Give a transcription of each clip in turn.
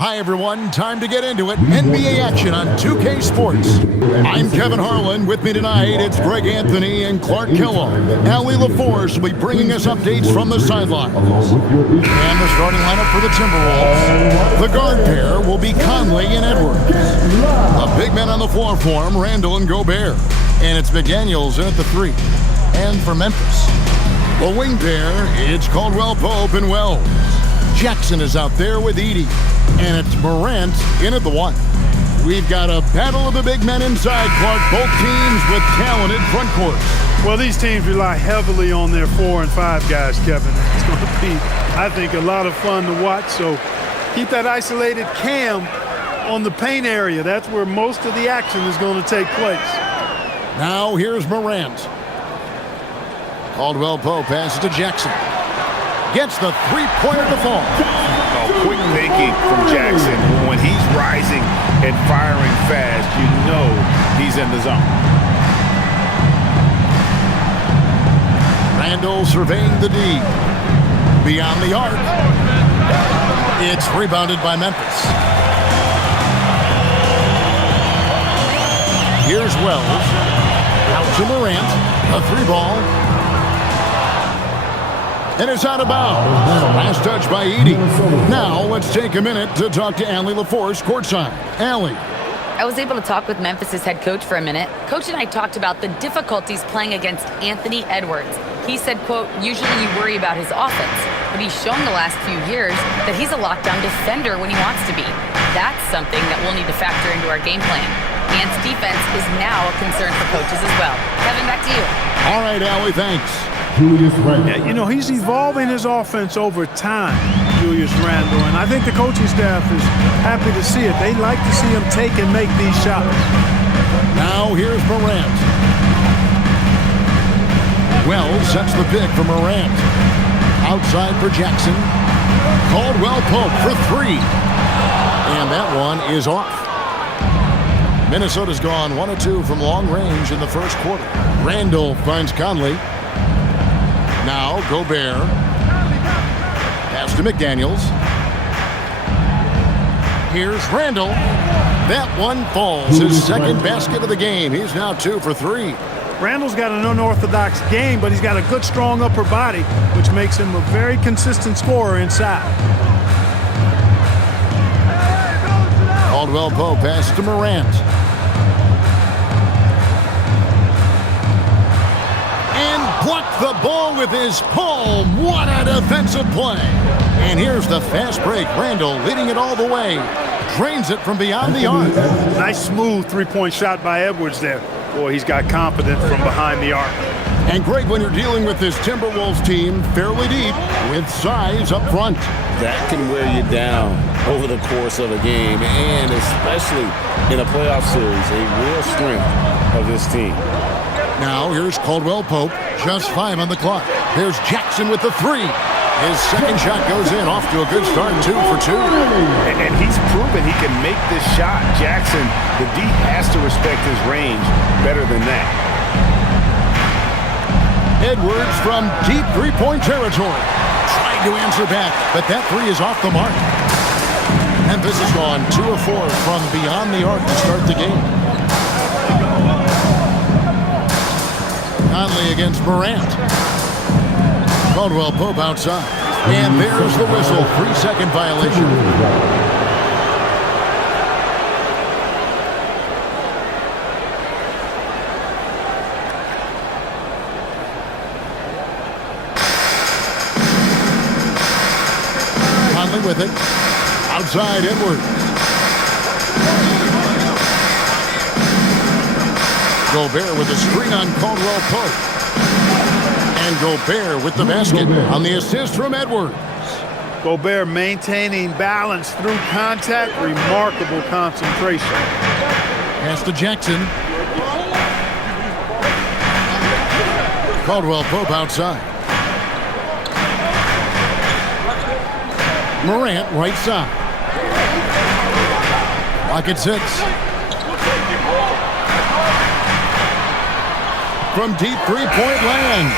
Hi, everyone. Time to get into it. NBA action on 2K Sports. I'm Kevin Harlan. With me tonight, it's Greg Anthony and Clark Kellogg. Allie LaForce will be bringing us updates from the sidelines. And the starting lineup for the Timberwolves. The guard pair will be Conley and Edwards. The big men on the floor for him, Randall and Gobert. And it's McDaniels in at the 3. And for Memphis, the wing pair, it's Caldwell Pope and Wells. Jackson is out there with Edey. And it's Morant in at the 1. We've got a battle of the big men inside, Clark. Both teams with talented front courts. Well, these teams rely heavily on their 4 and 5 guys, Kevin. It's going to be, I think, a lot of fun to watch. So keep that isolated cam on the paint area. That's where most of the action is going to take place. Now here's Morant. Caldwell Pope passes to Jackson. Gets the three-pointer to fall. Oh, quick thinking from Jackson. When he's rising and firing fast, you know he's in the zone. Randall surveying the D. Beyond the arc. It's rebounded by Memphis. Here's Wells. Out to Morant. A 3-ball. And it's out of bounds. Last touch by Edey. Now let's take a minute to talk to Allie LaForce courtside. Allie. I was able to talk with Memphis' head coach for a minute. Coach and I talked about the difficulties playing against Anthony Edwards. He said, quote, usually you worry about his offense, but he's shown the last few years that he's a lockdown defender when he wants to be. That's something that we'll need to factor into our game plan. Ant's defense is now a concern for coaches as well. Kevin, back to you. All right, Allie, thanks. Yeah, you know, he's evolving his offense over time, Julius Randle, and I think the coaching staff is happy to see it. They like to see him take and make these shots. Now here's Morant. Wells sets the pick for Morant. Outside for Jackson. Caldwell Pope for 3. And that one is off. Minnesota's gone 1 of 2 from long range in the first quarter. Randall finds Conley. Now Gobert. Pass to McDaniels. Here's Randall. That one falls. His second basket of the game. He's now 2 for 3. Randall's got an unorthodox game, but he's got a good, strong upper body, which makes him a very consistent scorer inside. Caldwell Pope passes to Morant. Blocked the ball with his palm. What a defensive play. And here's the fast break. Randall leading it all the way. Drains it from beyond the arc. Nice smooth three-point shot by Edwards there. Boy, he's got confidence from behind the arc. And Greg, when you're dealing with this Timberwolves team fairly deep with size up front. That can wear you down over the course of a game, and especially in a playoff series, a real strength of this team. Now here's Caldwell Pope, just 5 on the clock. There's Jackson with the 3. His second shot goes in, off to a good start, 2 for 2. And he's proven he can make this shot. Jackson, the D has to respect his range better than that. Edwards from deep three-point territory. Tried to answer back, but that 3 is off the mark. Memphis has gone 2 of 4 from beyond the arc to start the game. Conley against Morant. Caldwell Pope outside. And there's the whistle. 3-second violation. Conley with it. Outside Edwards. Gobert with a screen on Caldwell Pope. And Gobert with the basket on the assist from Edwards. Gobert maintaining balance through contact. Remarkable concentration. Pass to Jackson. Caldwell Pope outside. Morant right side. Rocket 6. From deep three-point land.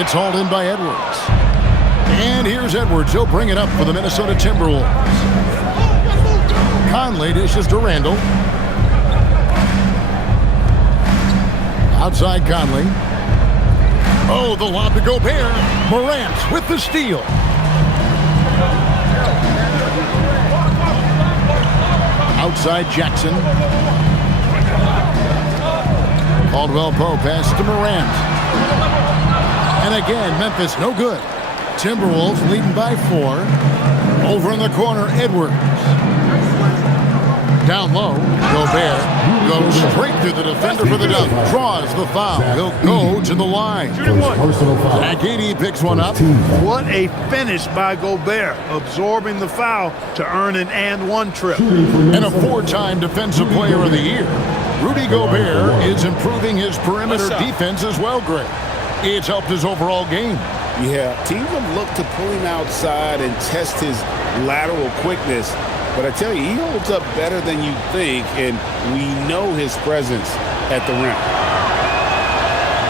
It's hauled in by Edwards. And here's Edwards. He'll bring it up for the Minnesota Timberwolves. Conley dishes to Randall. Outside Conley. Oh, the lob to Gobert. Morant with the steal. Outside Jackson. Caldwell-Pope pass to Morant. And again, Memphis no good. Timberwolves leading by 4. Over in the corner, Edwards. Down low, Gobert goes straight through the defender for the dunk. Draws the foul. He'll go to the line. Zach Edey picks one up. What a finish by Gobert, absorbing the foul to earn an and-one trip. And a 4-time Defensive Player of the Year. Rudy Gobert is improving his perimeter defense as well, Greg. It's helped his overall game. Yeah, teams have looked to pull him outside and test his lateral quickness. But I tell you, he holds up better than you think, and we know his presence at the rim.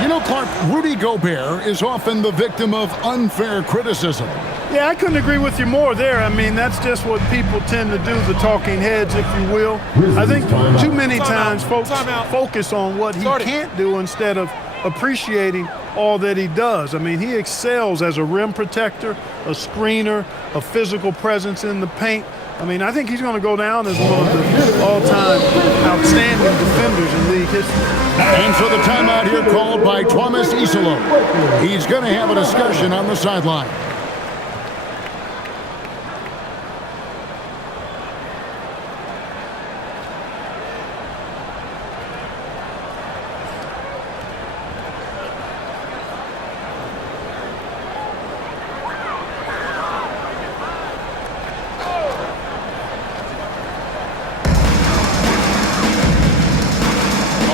You know, Clark, Rudy Gobert is often the victim of unfair criticism. Yeah, I couldn't agree with you more there. I mean, that's just what people tend to do, the talking heads, if you will. I think too many times folks focus on what he can't do instead of appreciating all that he does. I mean, he excels as a rim protector, a screener, a physical presence in the paint. I mean, I think he's going to go down as one of the all-time outstanding defenders in league history. And so the timeout here called by Thomas Isolo. He's going to have a discussion on the sideline.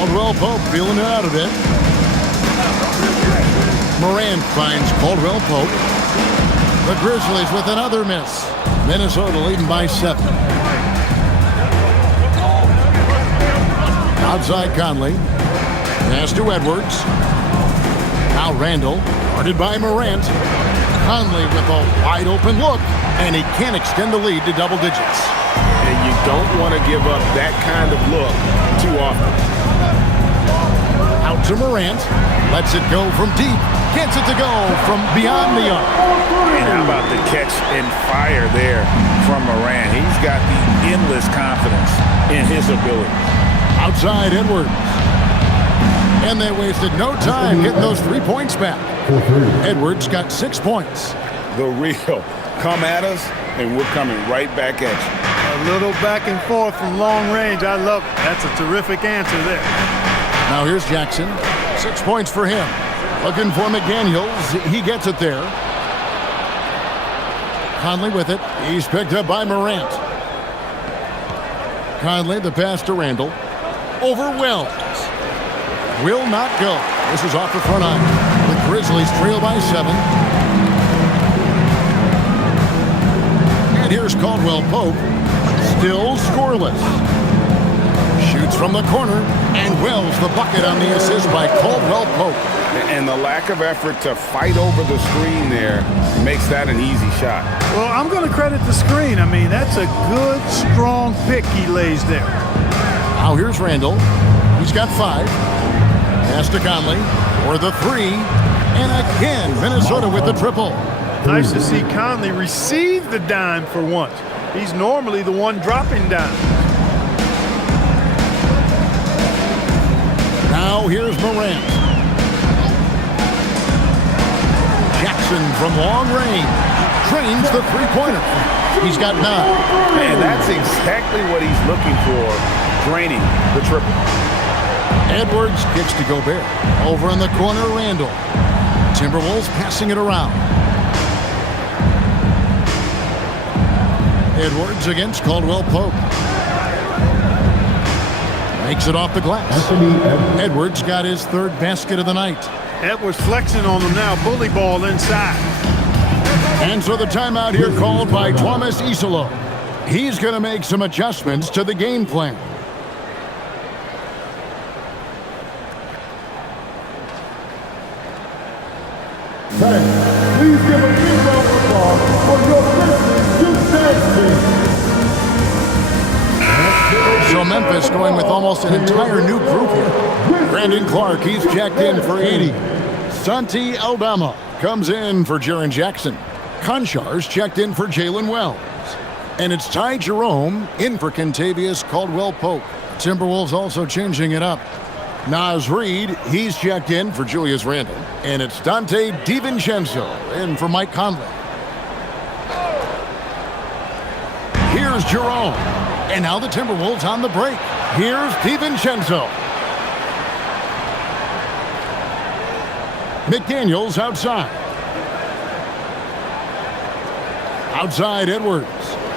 Caldwell-Pope feeling it out a bit. Morant finds Caldwell-Pope. The Grizzlies with another miss. Minnesota leading by 7. Outside Conley. Pass to Edwards. Now Randall. Guarded by Morant. Conley with a wide open look. And he can't extend the lead to double digits. And you don't want to give up that kind of look too often. Out to Morant. Lets it go from deep. Gets it to go from beyond the arc. And how about the catch and fire there from Morant? He's got the endless confidence in his ability. Outside Edwards. And they wasted no time getting those 3 points back. Edwards got 6 points. The real. Come at us, and we're coming right back at you. A little back and forth from long range. I love it. That's a terrific answer there. Now here's Jackson. 6 points for him. Looking for McDaniels. He gets it there. Conley with it. He's picked up by Morant. Conley, the pass to Randall. Overwhelmed. Will not go. This is off the front eye. The Grizzlies trail by 7. And here's Caldwell-Pope. Still scoreless. Shoots from the corner, and Wells the bucket on the assist by Caldwell-Pope. And the lack of effort to fight over the screen there makes that an easy shot. Well, I'm going to credit the screen. I mean, that's a good, strong pick he lays there. Now here's Randall. He's got 5. Pass to Conley for the 3. And again, Minnesota with the triple. Nice to see Conley receive the dime for once. He's normally the one dropping dimes. Now here's Morant. Jackson from long range. Drains the 3-pointer. He's got 9. And that's exactly what he's looking for, draining the triple. Edwards kicks to Gobert. Over in the corner, Randall. Timberwolves passing it around. Edwards against Caldwell-Pope. Makes it off the glass. Edwards got his 3rd basket of the night. Edwards flexing on them now. Bully ball inside. And so the timeout here called by Thomas Isolo. He's going to make some adjustments to the game plan. Please give a big round of applause for your Grizzlies Youth Dance Team. So Memphis going with almost an entire new group here. Brandon Clark, he's checked in for 80. Santi Aldama comes in for Jaren Jackson. Konchar's checked in for Jalen Wells. And it's Ty Jerome in for Kentavious Caldwell-Pope. Timberwolves also changing it up. Naz Reid, he's checked in for Julius Randle. And it's Dante DiVincenzo in for Mike Conley. Here's Jerome. And now the Timberwolves on the break. Here's DiVincenzo. McDaniels outside. Outside Edwards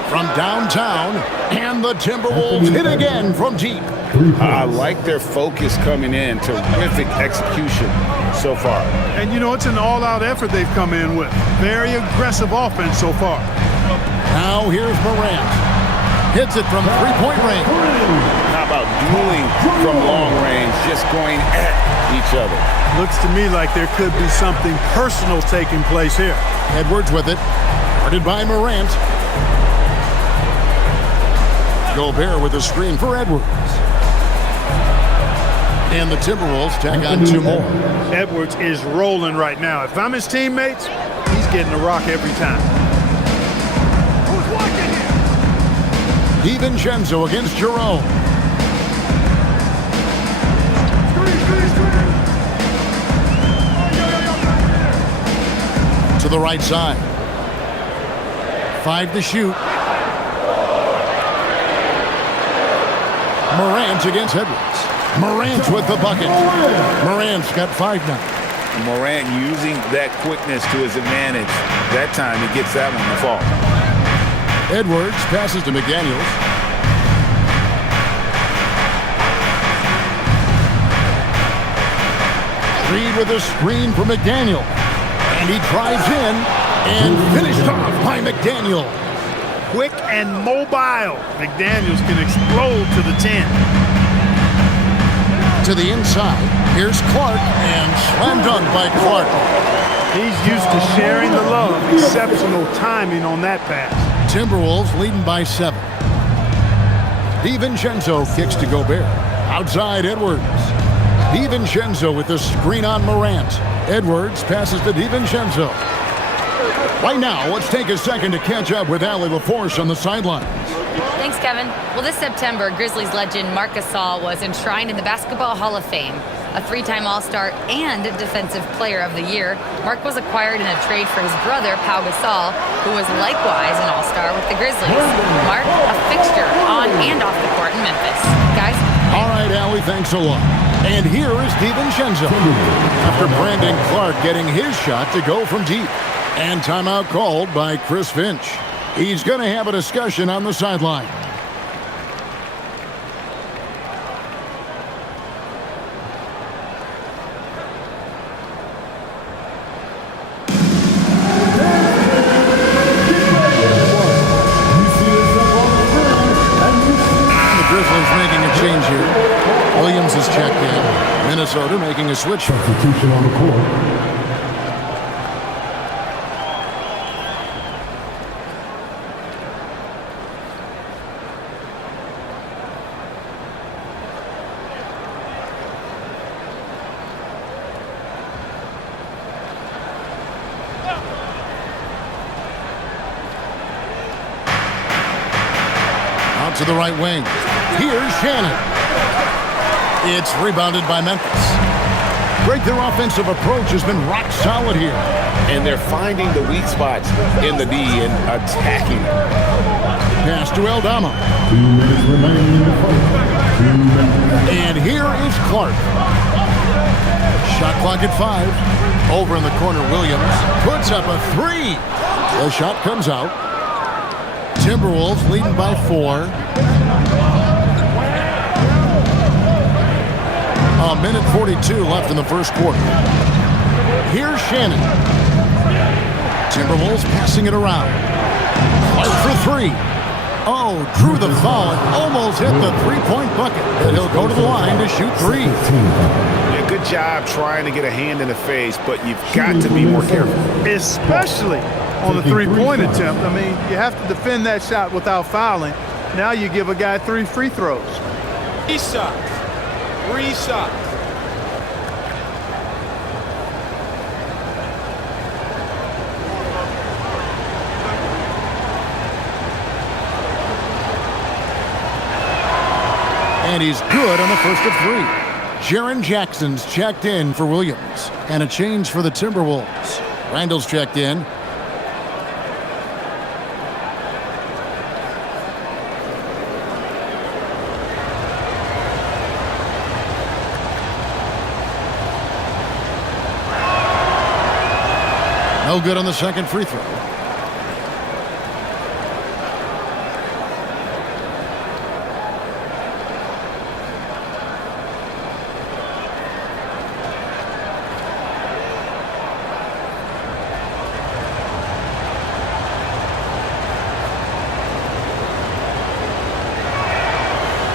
from downtown. And the Timberwolves hit again from deep. I like their focus coming in. Terrific execution so far. And, you know, it's an all-out effort they've come in with. Very aggressive offense so far. Now here's Morant. Hits it from three-point range. How about dueling from long range, just going at each other? Looks to me like there could be something personal taking place here. Edwards with it. Guarded by Morant. Gobert with a screen for Edwards. And the Timberwolves tack on two more. Edwards is rolling right now. If I'm his teammates, he's getting a rock every time. DiVincenzo against Jerome. To the right side. 5 to shoot. Morant against Edwards. Morant with the bucket. Morant's got 5 now. Morant using that quickness to his advantage. That time he gets that one to fall. Edwards passes to McDaniels. Reid with a screen for McDaniel. And he drives in and finished off by McDaniel. Quick and mobile. McDaniels can explode to the 10. To the inside. Here's Clark and slam dunk by Clark. He's used to sharing the love. Exceptional timing on that pass. Timberwolves leading by 7. DiVincenzo kicks to Gobert. Outside Edwards. DiVincenzo with the screen on Morant. Edwards passes to DiVincenzo. Right now, let's take a second to catch up with Allie LaForce on the sidelines. Thanks, Kevin. Well, this September, Grizzlies legend Marc Gasol was enshrined in the Basketball Hall of Fame. A 3-time All-Star and Defensive Player of the Year, Marc was acquired in a trade for his brother, Pau Gasol, who was likewise an All-Star with the Grizzlies. Marc, a fixture on and off the court in Memphis. Guys? All right, Allie, thanks a lot. And here is DiVincenzo. After Brandon Clark getting his shot to go from deep. And timeout called by Chris Finch. He's going to have a discussion on the sideline. The Grizzlies making a change here. Williams is checked in. Minnesota making a switch. Substitution on the court. To the right wing. Here's Shannon. It's rebounded by Memphis. Greg, their offensive approach has been rock solid here. And they're finding the weak spots in the D and attacking. Pass to Aldama. 2 minutes remaining in the first. 2 minutes. And here is Clark. Shot clock at 5. Over in the corner, Williams puts up a 3. The shot comes out. Timberwolves leading by 4. A minute 42 left in the first quarter. Here's Shannon. Timberwolves passing it around. Clark for 3. Oh, drew the foul and almost hit the three-point bucket. And he'll go to the line to shoot 3. Yeah, good job trying to get a hand in the face, but you've got to be more careful. Especially on the three-point attempt. I mean, you have to defend that shot without fouling. Now you give a guy 3 free throws. Reset. And he's good on the first of 3. Jaren Jackson's checked in for Williams. And a change for the Timberwolves. Randall's checked in. No good on the second free throw.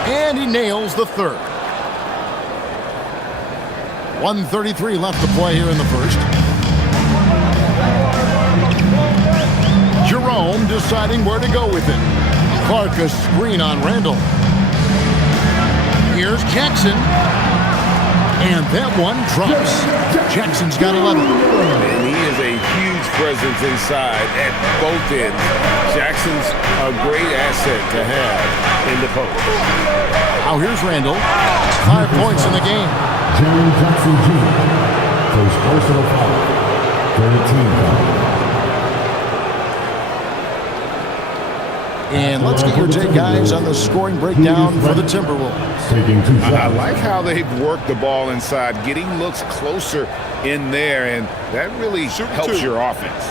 And he nails the third. 1:33 left to play here in the first. Jerome deciding where to go with it. Clark a screen on Randall. Here's Jackson. And that one drops. Jackson's got 11. And he is a huge presence inside at both ends. Jackson's a great asset to have in the post. Now here's Randall. 5 points in the game. Jaren Jackson Jr. First personal foul. 13 foul. And let's get your take, guys, on the scoring breakdown for the Timberwolves. Taking 2 shots. I like how they've worked the ball inside, getting looks closer in there, and that really helps your offense.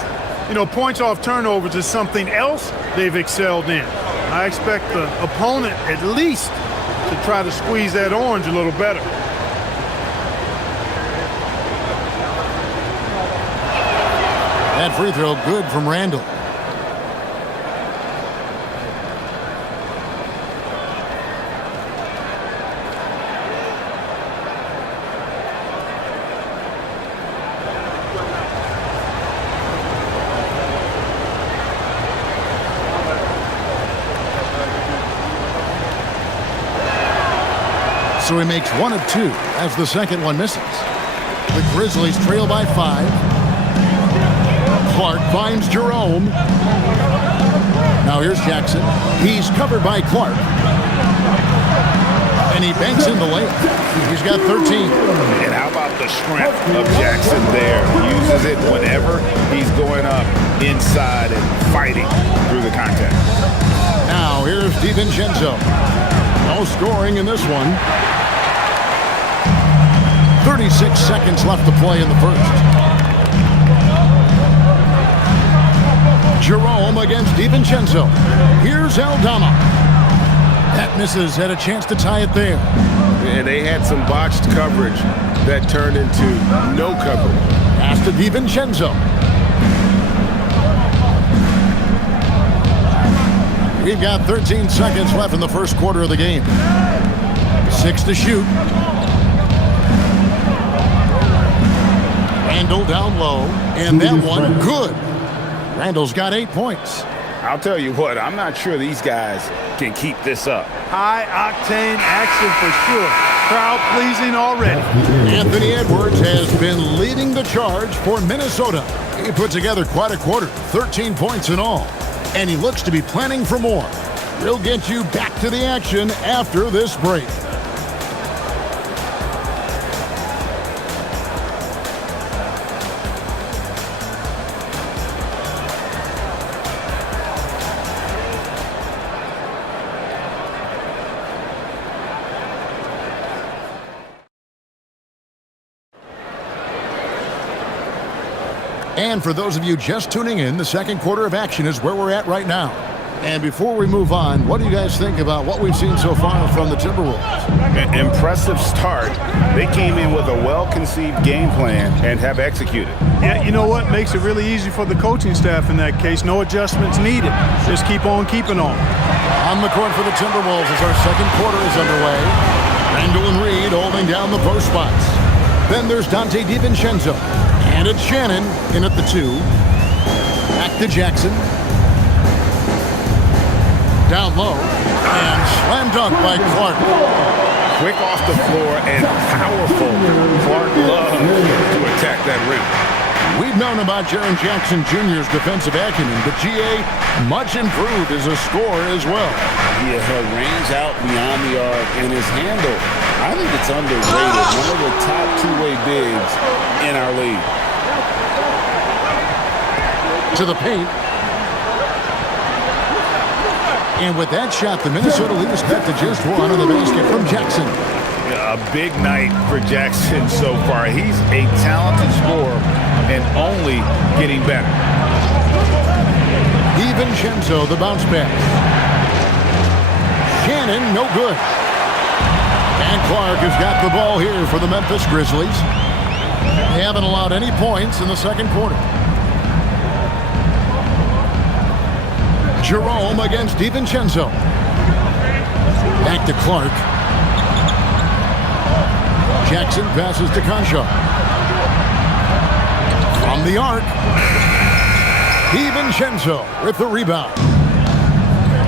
You know, points off turnovers is something else they've excelled in. I expect the opponent at least to try to squeeze that orange a little better. That free throw good from Randall. So he makes 1 of 2 as the second one misses. The Grizzlies trail by 5. Clark finds Jerome. Now here's Jackson. He's covered by Clark. And he banks in the layup. He's got 13. And how about the strength of Jackson there? Uses it whenever he's going up inside and fighting through the contact. Now here's DiVincenzo. No scoring in this one. 36 seconds left to play in the first. Jerome against DiVincenzo. Here's Aldama. That misses. Had a chance to tie it there. And they had some botched coverage that turned into no coverage. Pass to DiVincenzo. We've got 13 seconds left in the first quarter of the game. 6 to shoot. Randall down low, and that one good. Randall's got 8 points. I'll tell you what, I'm not sure these guys can keep this up. High-octane action for sure. Crowd-pleasing already. Anthony Edwards has been leading the charge for Minnesota. He put together quite a quarter, 13 points in all. And he looks to be planning for more. We'll get you back to the action after this break. And for those of you just tuning in, the second quarter of action is where we're at right now. And before we move on, what do you guys think about what we've seen so far from the Timberwolves? Impressive start. They came in with a well-conceived game plan and have executed. Yeah, you know what? Makes it really easy for the coaching staff in that case. No adjustments needed. Just keep on keeping on. On the court for the Timberwolves as our second quarter is underway. Randall and Reed holding down the post spots. Then there's Dante DiVincenzo. And it's Shannon in at the 2. Back to Jackson. Down low. and slam dunk by Clark. Quick off the floor and powerful. Clark loves to attack that rim. We've known about Jaren Jackson Jr.'s defensive acumen, but GA much improved as a scorer as well. Yeah, her range out beyond the arc and his handle, I think it's underrated. One of the top two-way bigs in our league. To the paint. And with that shot, the Minnesota leaders cut to just one on the basket from Jackson. A big night for Jackson so far. He's a talented scorer and only getting better. DiVincenzo, the bounce pass. Shannon, no good. And Clark has got the ball here for the Memphis Grizzlies. They haven't allowed any points in the second quarter. Jerome against DiVincenzo. Back to Clark. Jackson passes to Concha. From the arc. DiVincenzo with the rebound.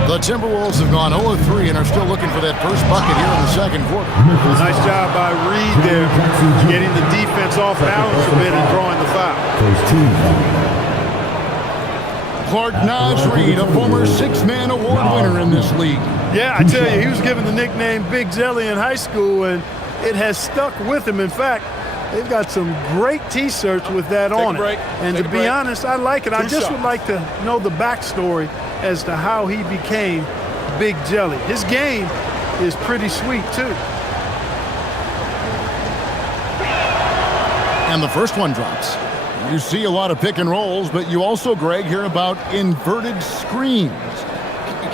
The Timberwolves have gone 0-3 and are still looking for that first bucket here in the second quarter. Nice job by Reed there, getting the defense off balance a bit and drawing the foul. Clark Naz Reed, a former six-man award winner in this league. Yeah, I tell you, he was given the nickname Big Jelly in high school, and it has stuck with him. In fact, they've got some great T-shirts with that on it. And to be honest, I like it. I just would like to know the backstory as to how he became Big Jelly. His game is pretty sweet, too. And the first one drops. You see a lot of pick and rolls, but you also, Greg, hear about inverted screens.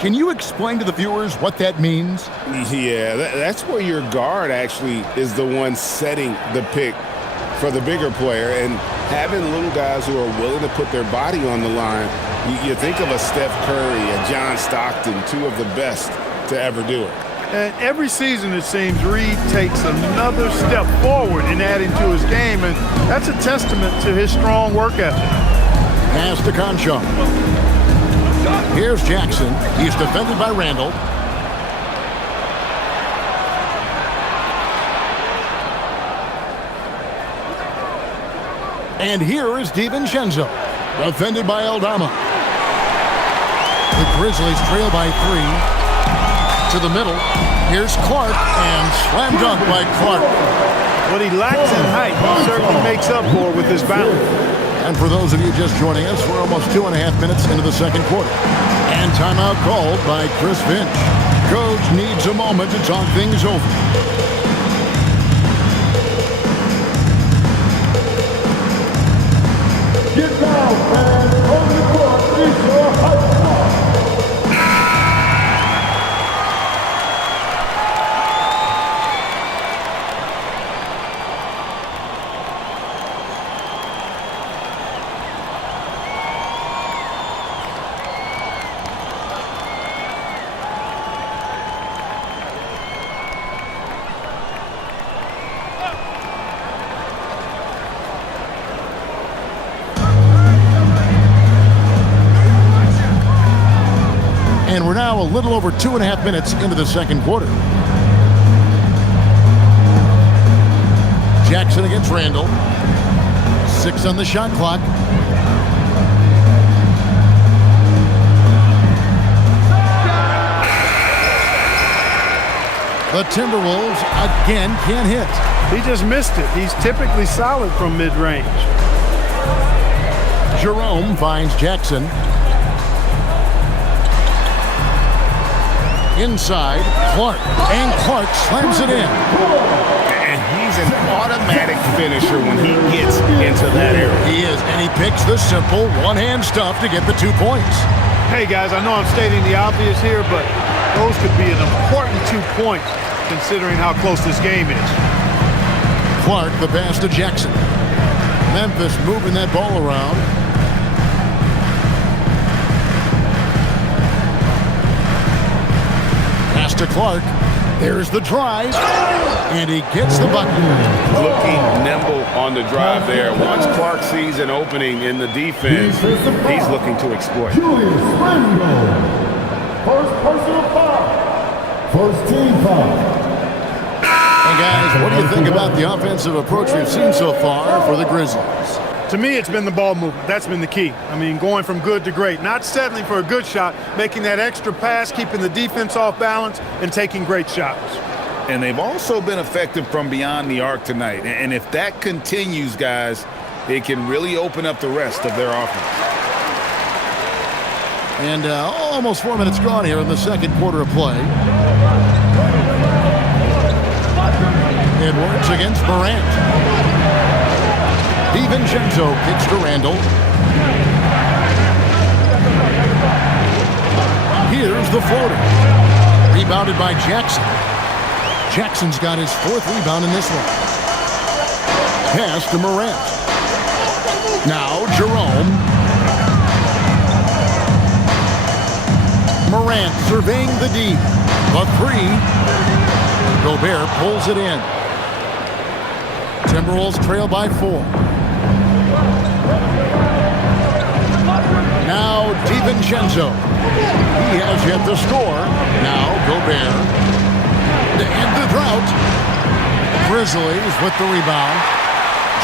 Can you explain to the viewers what that means? Yeah, that's where your guard actually is the one setting the pick for the bigger player, and having little guys who are willing to put their body on the line. You think of a Steph Curry, a John Stockton, two of the best to ever do it. And every season, it seems, Reed takes another step forward in adding to his game, and that's a testament to his strong work ethic. Pass to Concha. Here's Jackson. He's defended by Randall. And here is DiVincenzo, defended by Aldama. The Grizzlies trail by 3. To the middle. Here's Clark, and slam dunk by Clark. What he lacks in height, he certainly makes up for with his balance. And for those of you just joining us, we're almost 2.5 minutes into the second quarter. And timeout called by Chris Finch. Coach needs a moment to talk things over. Get down, man. On the court is your high score. And we're now a little over 2.5 minutes into the second quarter. Jackson against Randall. 6 on the shot clock. The Timberwolves again can't hit. He just missed it. He's typically solid from mid-range. Jerome finds Jackson. Inside, Clark. And Clark slams it in. And he's an automatic finisher when he gets into that area. He is, and he picks the simple one-hand stuff to get the 2 points. Hey, guys, I know I'm stating the obvious here, but those could be an important 2 points considering how close this game is. Clark, the pass to Jackson. Memphis moving that ball around. Pass to Clark. There's the drive. And he gets the bucket. Looking nimble on the drive there. Once Clark sees an opening in the defense, he's looking to exploit. Julius Randle. First personal foul. First team foul. And guys, what do you think about the offensive approach we've seen so far for the Grizzlies? To me, it's been the ball movement. That's been the key. I mean, going from good to great. Not settling for a good shot, making that extra pass, keeping the defense off balance, and taking great shots. And they've also been effective from beyond the arc tonight. And if that continues, guys, it can really open up the rest of their offense. And almost 4 minutes gone here in the second quarter of play. Edwards against Morant. DiVincenzo kicks to Randall. Here's the floater. Rebounded by Jackson. Jackson's got his 4th rebound in this one. Pass to Morant. Now Jerome. Morant surveying the D. A 3. Gobert pulls it in. Timberwolves trail by 4. Now DiVincenzo. He has yet to score. Now Gobert. To end the drought. Grizzlies with the rebound.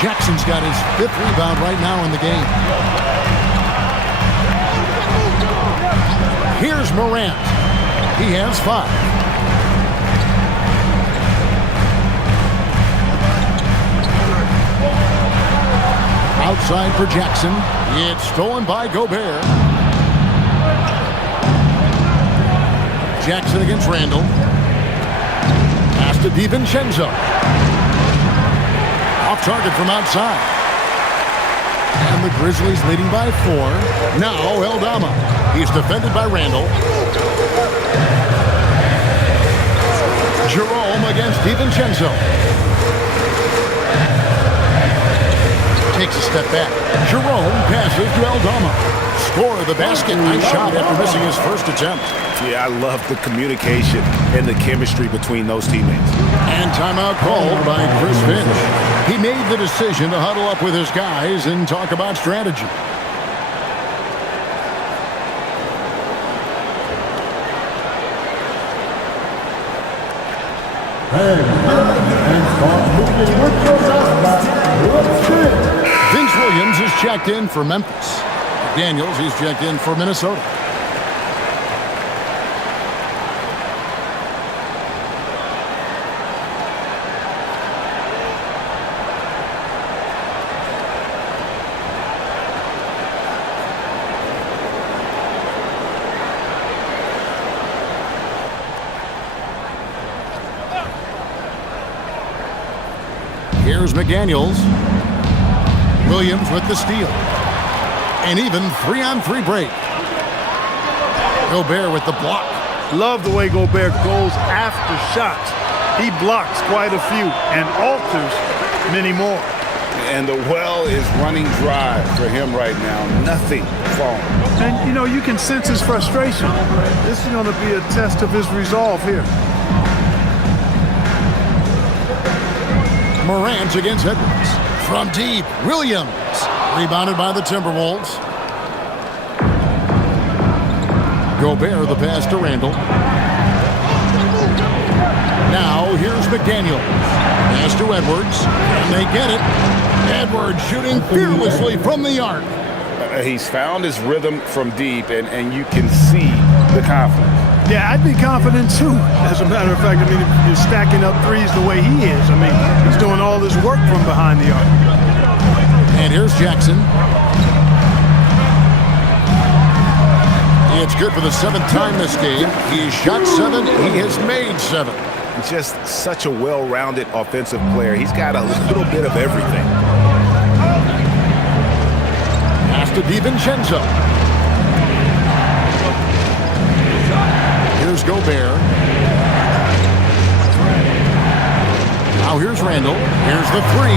Jackson's got his 5th rebound right now in the game. Here's Morant. He has 5. Outside for Jackson. It's stolen by Gobert. Jackson against Randall. Pass to DiVincenzo. Off target from outside. And the Grizzlies leading by 4. Now Eldama. He's defended by Randall. Jerome against DiVincenzo. Takes a step back. Jerome passes to Eldama. Score of the basket. Nice shot after missing his first attempt. Yeah, I love the communication and the chemistry between those teammates. And timeout called by Chris Finch. He made the decision to huddle up with his guys and talk about strategy. Vince Williams is checked in for Memphis. Daniels, he's checked in for Minnesota. Here's McDaniels. Williams with the steal. An even 3-on-3 break. Gobert with the block. Love the way Gobert goes after shots. He blocks quite a few and alters many more. And the well is running dry for him right now. Nothing falling. And, you know, you can sense his frustration. This is going to be a test of his resolve here. Morant against Edwards. From deep, Williams. Rebounded by the Timberwolves. Gobert the pass to Randall. Now here's McDaniels. Pass to Edwards. And they get it. Edwards shooting fearlessly from the arc. He's found his rhythm from deep, and you can see the confidence. Yeah, I'd be confident too. As a matter of fact, I mean, if you're stacking up threes the way he is, I mean, he's doing all this work from behind the arc. And here's Jackson. It's good for the 7th time this game. He's shot 7. He has made 7. Just such a well-rounded offensive player. He's got a little bit of everything. Pass to DiVincenzo. Here's Gobert. Now here's Randall. Here's the 3.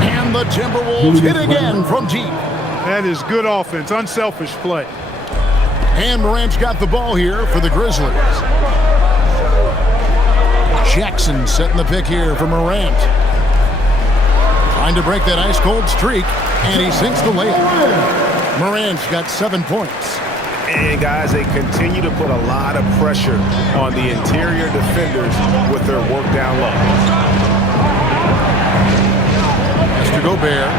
And the Timberwolves hit again from deep. That is good offense, unselfish play. And Morant's got the ball here for the Grizzlies. Jackson setting the pick here for Morant. Trying to break that ice-cold streak, and he sinks the layup. Morant's got 7 points. And guys, they continue to put a lot of pressure on the interior defenders with their work down low. Mr. Gobert.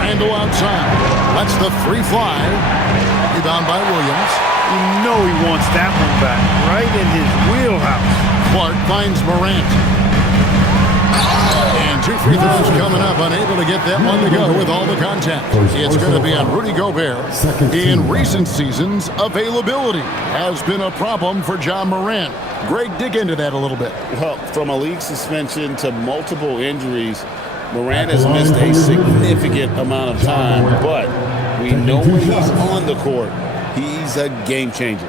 Randall outside. That's the free fly. Rebound by Williams. You know he wants that one back, right in his wheelhouse. Clark finds Morant. And 2 free throws coming up, unable to get that one to go with all the contact. It's going to be on Rudy Gobert. In recent seasons, availability has been a problem for John Morant. Greg, dig into that a little bit. Well, from a league suspension to multiple injuries, Morant has missed a significant amount of time, but we know when he's on the court, he's a game changer.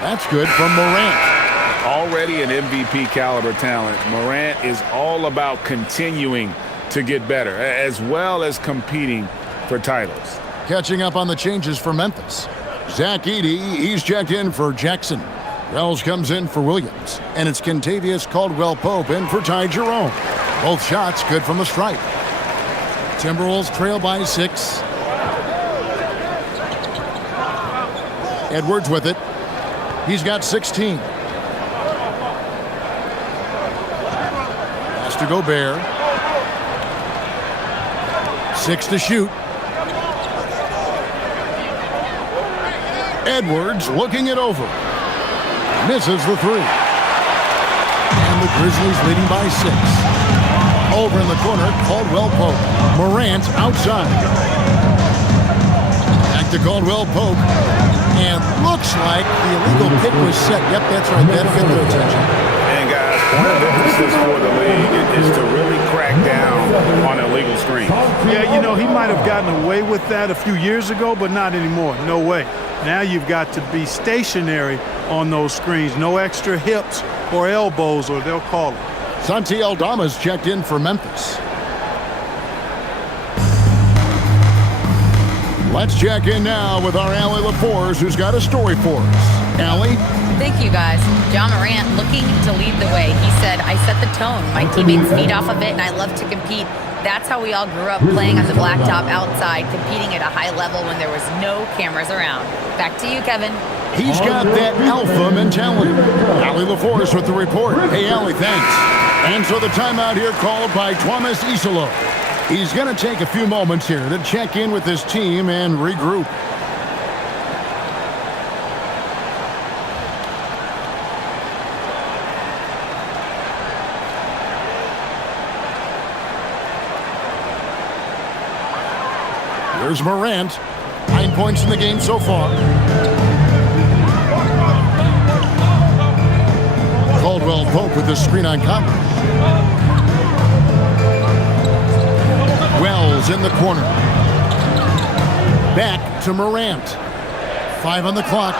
That's good from Morant. Already an MVP caliber talent, Morant is all about continuing to get better, as well as competing for titles. Catching up on the changes for Memphis. Zach Edey, he's checked in for Jackson. Wells comes in for Williams. And it's Kentavious Caldwell-Pope in for Ty Jerome. Both shots good from the stripe. Timberwolves trail by 6. Edwards with it. He's got 16. Pass to Gobert. 6 to shoot. Edwards looking it over. Misses the 3. And the Grizzlies leading by 6. Over in the corner, Caldwell-Pope. Morant outside. Back to Caldwell-Pope. And looks like the illegal pick was set. Yep, that's right. That'll get their attention. And guys, one of the emphasis for the league is to really crack down on illegal screens. Yeah, you know, he might have gotten away with that a few years ago, but not anymore. No way. Now you've got to be stationary on those screens. No extra hips or elbows, or they'll call it. Santi Aldama's checked in for Memphis. Let's check in now with our Allie LaForce, who's got a story for us. Allie? Thank you, guys. John Morant looking to lead the way. He said, I set the tone. My teammates feed off of it, and I love to compete. That's how we all grew up, playing on the blacktop outside, competing at a high level when there was no cameras around. Back to you, Kevin. He's got that alpha mentality. Allie LaForce with the report. Hey, Allie, thanks. And so the timeout here called by Thomas Isolo. He's going to take a few moments here to check in with his team and regroup. Here's Morant. 9 points in the game so far. Caldwell-Pope with the screen on Conley. Wells in the corner. Back to Morant. 5 on the clock.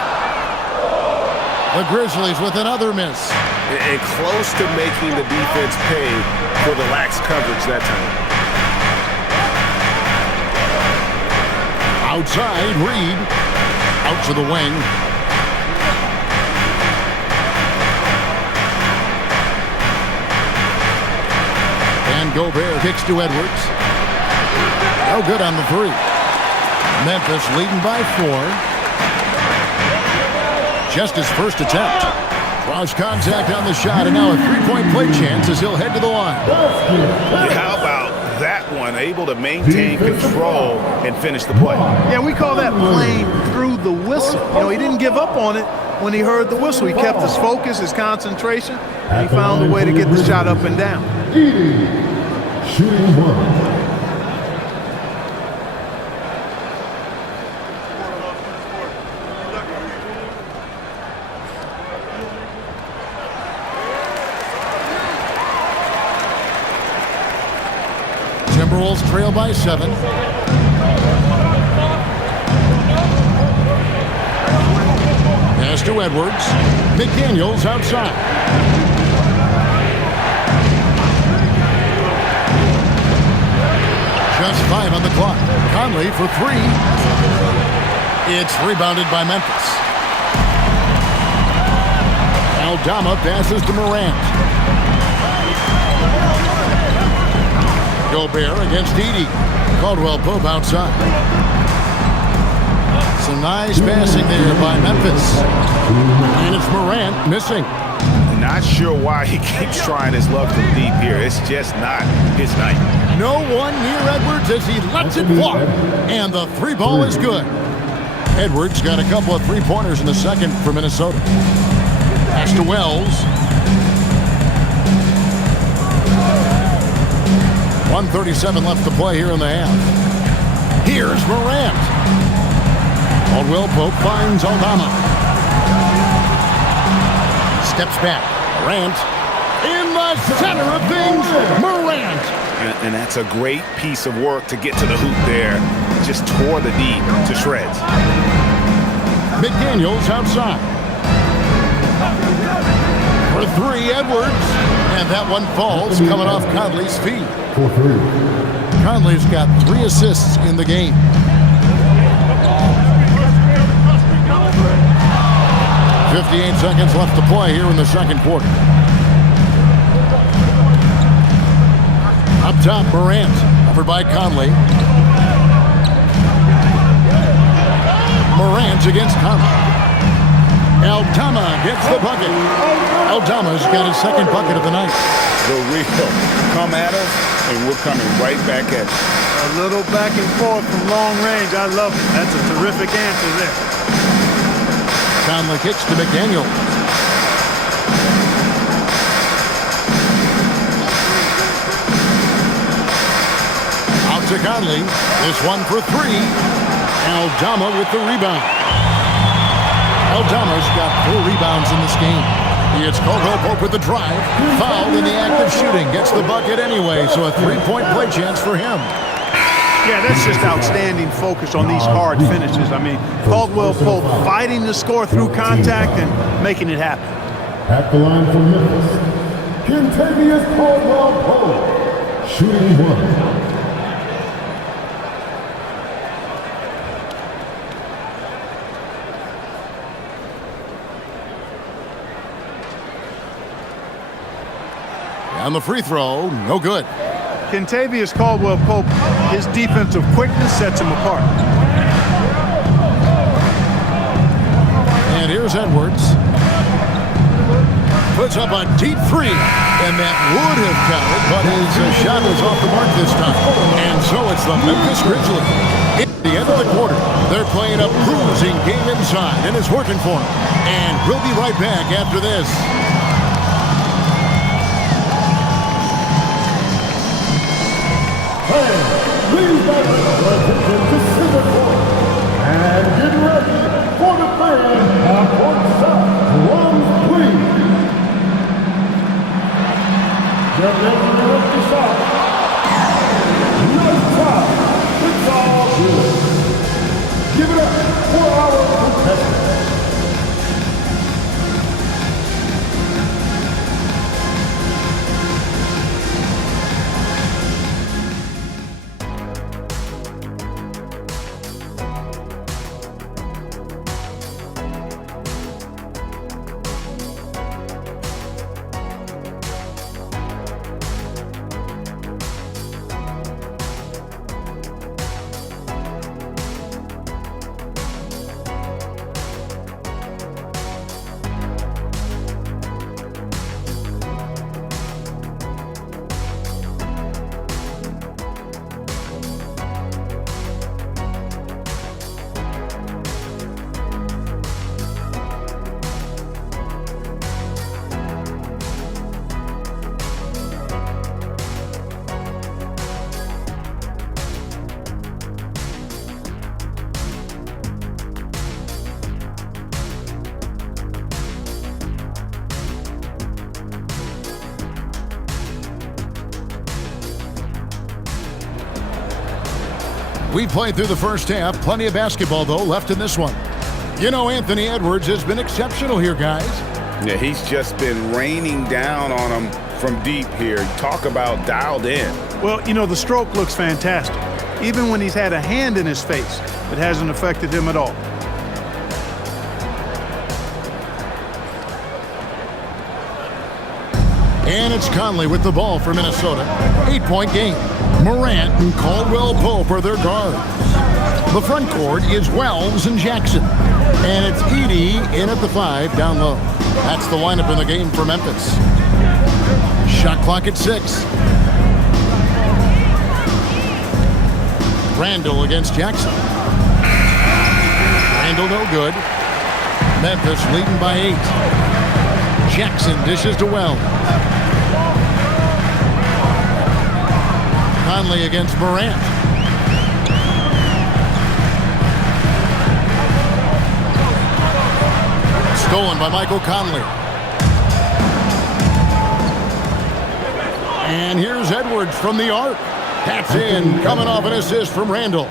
The Grizzlies with another miss. And close to making the defense pay for the lax coverage that time. Outside, Reed. Out to the wing. And Gobert kicks to Edwards. No good on the 3. Memphis leading by 4. Just his first attempt. Cross contact on the shot, and now a 3-point play chance as he'll head to the line. How about that one? Able to maintain control and finish the play. Yeah, we call that playing through the whistle. You know, he didn't give up on it when he heard the whistle. He kept his focus, his concentration, and he found a way to get the shot up and down. Shooting 1. Timberwolves trail by 7. Pass to Edwards. McDaniels outside. Just 5 on the clock. Conley for 3. It's rebounded by Memphis. Aldama passes to Morant. Gobert against Edey. Caldwell Pope outside. Some nice passing there by Memphis. And it's Morant missing. Not sure why he keeps trying his luck from deep here. It's just not his night. No one near Edwards as he lets it fly. And the three ball is good. Edwards got a couple of three-pointers in the second for Minnesota. Pass to Wells. 1:37 left to play here in the half. Here's Morant. Caldwell Pope finds Aldama. Steps back. Morant. In the center of things, Morant. And that's a great piece of work to get to the hoop there. Just tore the D to shreds. McDaniels outside. For three, Edwards. And that one falls coming off Conley's feet. Conley's got 3 assists in the game. .58 seconds left to play here in the second quarter. Up top, Morant, covered by Conley. Morant against Conley. Aldama gets the bucket. Aldama's got his second bucket of the night. The real come at us, and we're coming right back at you. A little back and forth from long range. I love it. That's a terrific answer there. Conley kicks to McDaniel. Out to Conley. This one for 3. Aldama with the rebound. Aldama's got 4 rebounds in this game. It's Caldwell Pope with the drive. Fouled in the act of shooting. Gets the bucket anyway, so a 3-point play chance for him. Yeah, that's just outstanding focus on these hard finishes. I mean, Caldwell Pope fighting to score through contact and making it happen. At the line for Memphis, Kentavious Caldwell Pope, shooting 1. And the free throw, no good. Kentavious Caldwell Pope, his defensive quickness sets him apart. And here's Edwards. Puts up a deep 3. And that would have counted, but his shot was off the mark this time. And so it's the Memphis Grizzlies. At the end of the quarter, they're playing a bruising game inside, and it's working for them. And we'll be right back after this. Please guys, attention to center court. And get ready for the fan on court side. Drums, please. Get ready to lift the shot. Nice job. It's all good. Give it up for our contestants. We played through the first half. Plenty of basketball, though, left in this one. You know, Anthony Edwards has been exceptional here, guys. Yeah, he's just been raining down on him from deep here. Talk about dialed in. Well, you know, the stroke looks fantastic. Even when he's had a hand in his face, it hasn't affected him at all. And it's Conley with the ball for Minnesota. 8-point game. Morant and Caldwell Pope are their guards. The front court is Wells and Jackson. And it's Edey in at the 5 down low. That's the lineup in the game for Memphis. Shot clock at 6. Randall against Jackson. Randall no good. Memphis leading by 8. Jackson dishes to Wells. Conley against Morant. Stolen by Michael Conley. And here's Edwards from the arc. That's in, coming off an assist from Randall.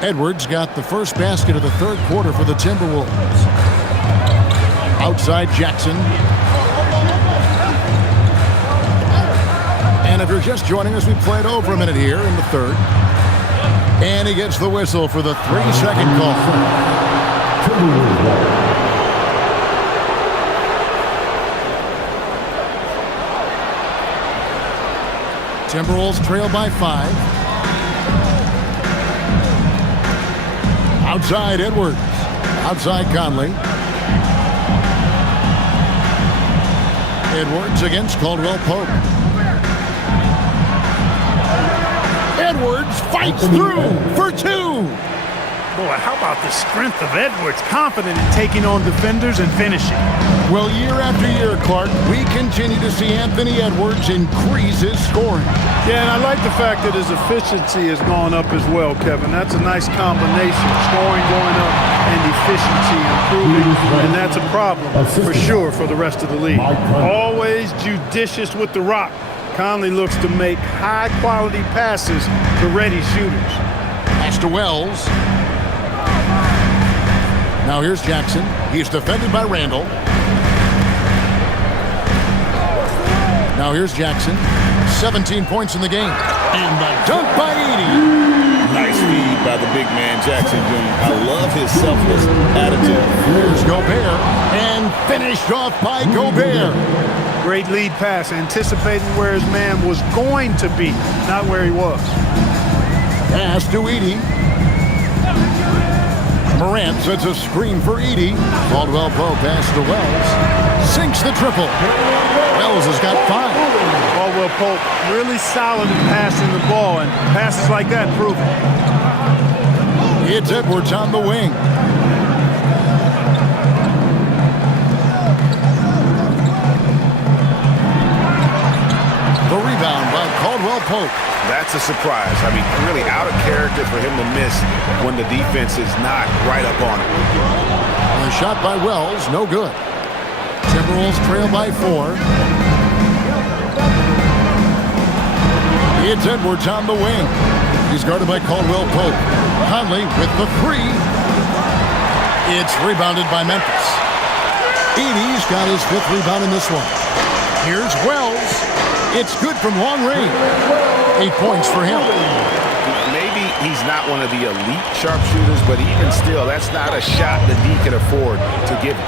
Edwards got the first basket of the third quarter for the Timberwolves. Outside Jackson. And if you're just joining us, we played over a minute here in the third. And he gets the whistle for the 3-second call. Timberwolves trail by 5. Outside Edwards. Outside Conley. Edwards against Caldwell Pope. Edwards fights through for 2. Boy, how about the strength of Edwards, confident in taking on defenders and finishing. Well, year after year, Clark, we continue to see Anthony Edwards increase his scoring. Yeah, and I like the fact that his efficiency has gone up as well, Kevin. That's a nice combination, scoring going up and efficiency improving, and that's a problem for sure for the rest of the league. Always judicious with the rock. Conley looks to make high-quality passes to ready shooters. Pass to Wells. Now here's Jackson. He's defended by Randall. Now here's Jackson. 17 points in the game. And the dunk by Edey. Nice feed by the big man, Jackson Jr. I love his selfless attitude. Here's Gobert. And finished off by Gobert. Great lead pass, anticipating where his man was going to be, not where he was. Pass to Edey. Morant sets a screen for Edey. Caldwell Pope pass to Wells. Sinks the triple. Wells has got 5. Caldwell Pope really solid in passing the ball, and passes like that prove it. It's Edwards on the wing. The rebound by Caldwell Pope. That's a surprise. I mean, really out of character for him to miss when the defense is not right up on it. And a shot by Wells, no good. Timberwolves trail by 4. It's Edwards on the wing. He's guarded by Caldwell Pope. Conley with the 3. It's rebounded by Memphis. Edey's got his 5th rebound in this one. Here's Wells. It's good from long range. 8 points for him. Maybe he's not one of the elite sharpshooters, but even still, that's not a shot that he can afford to give him.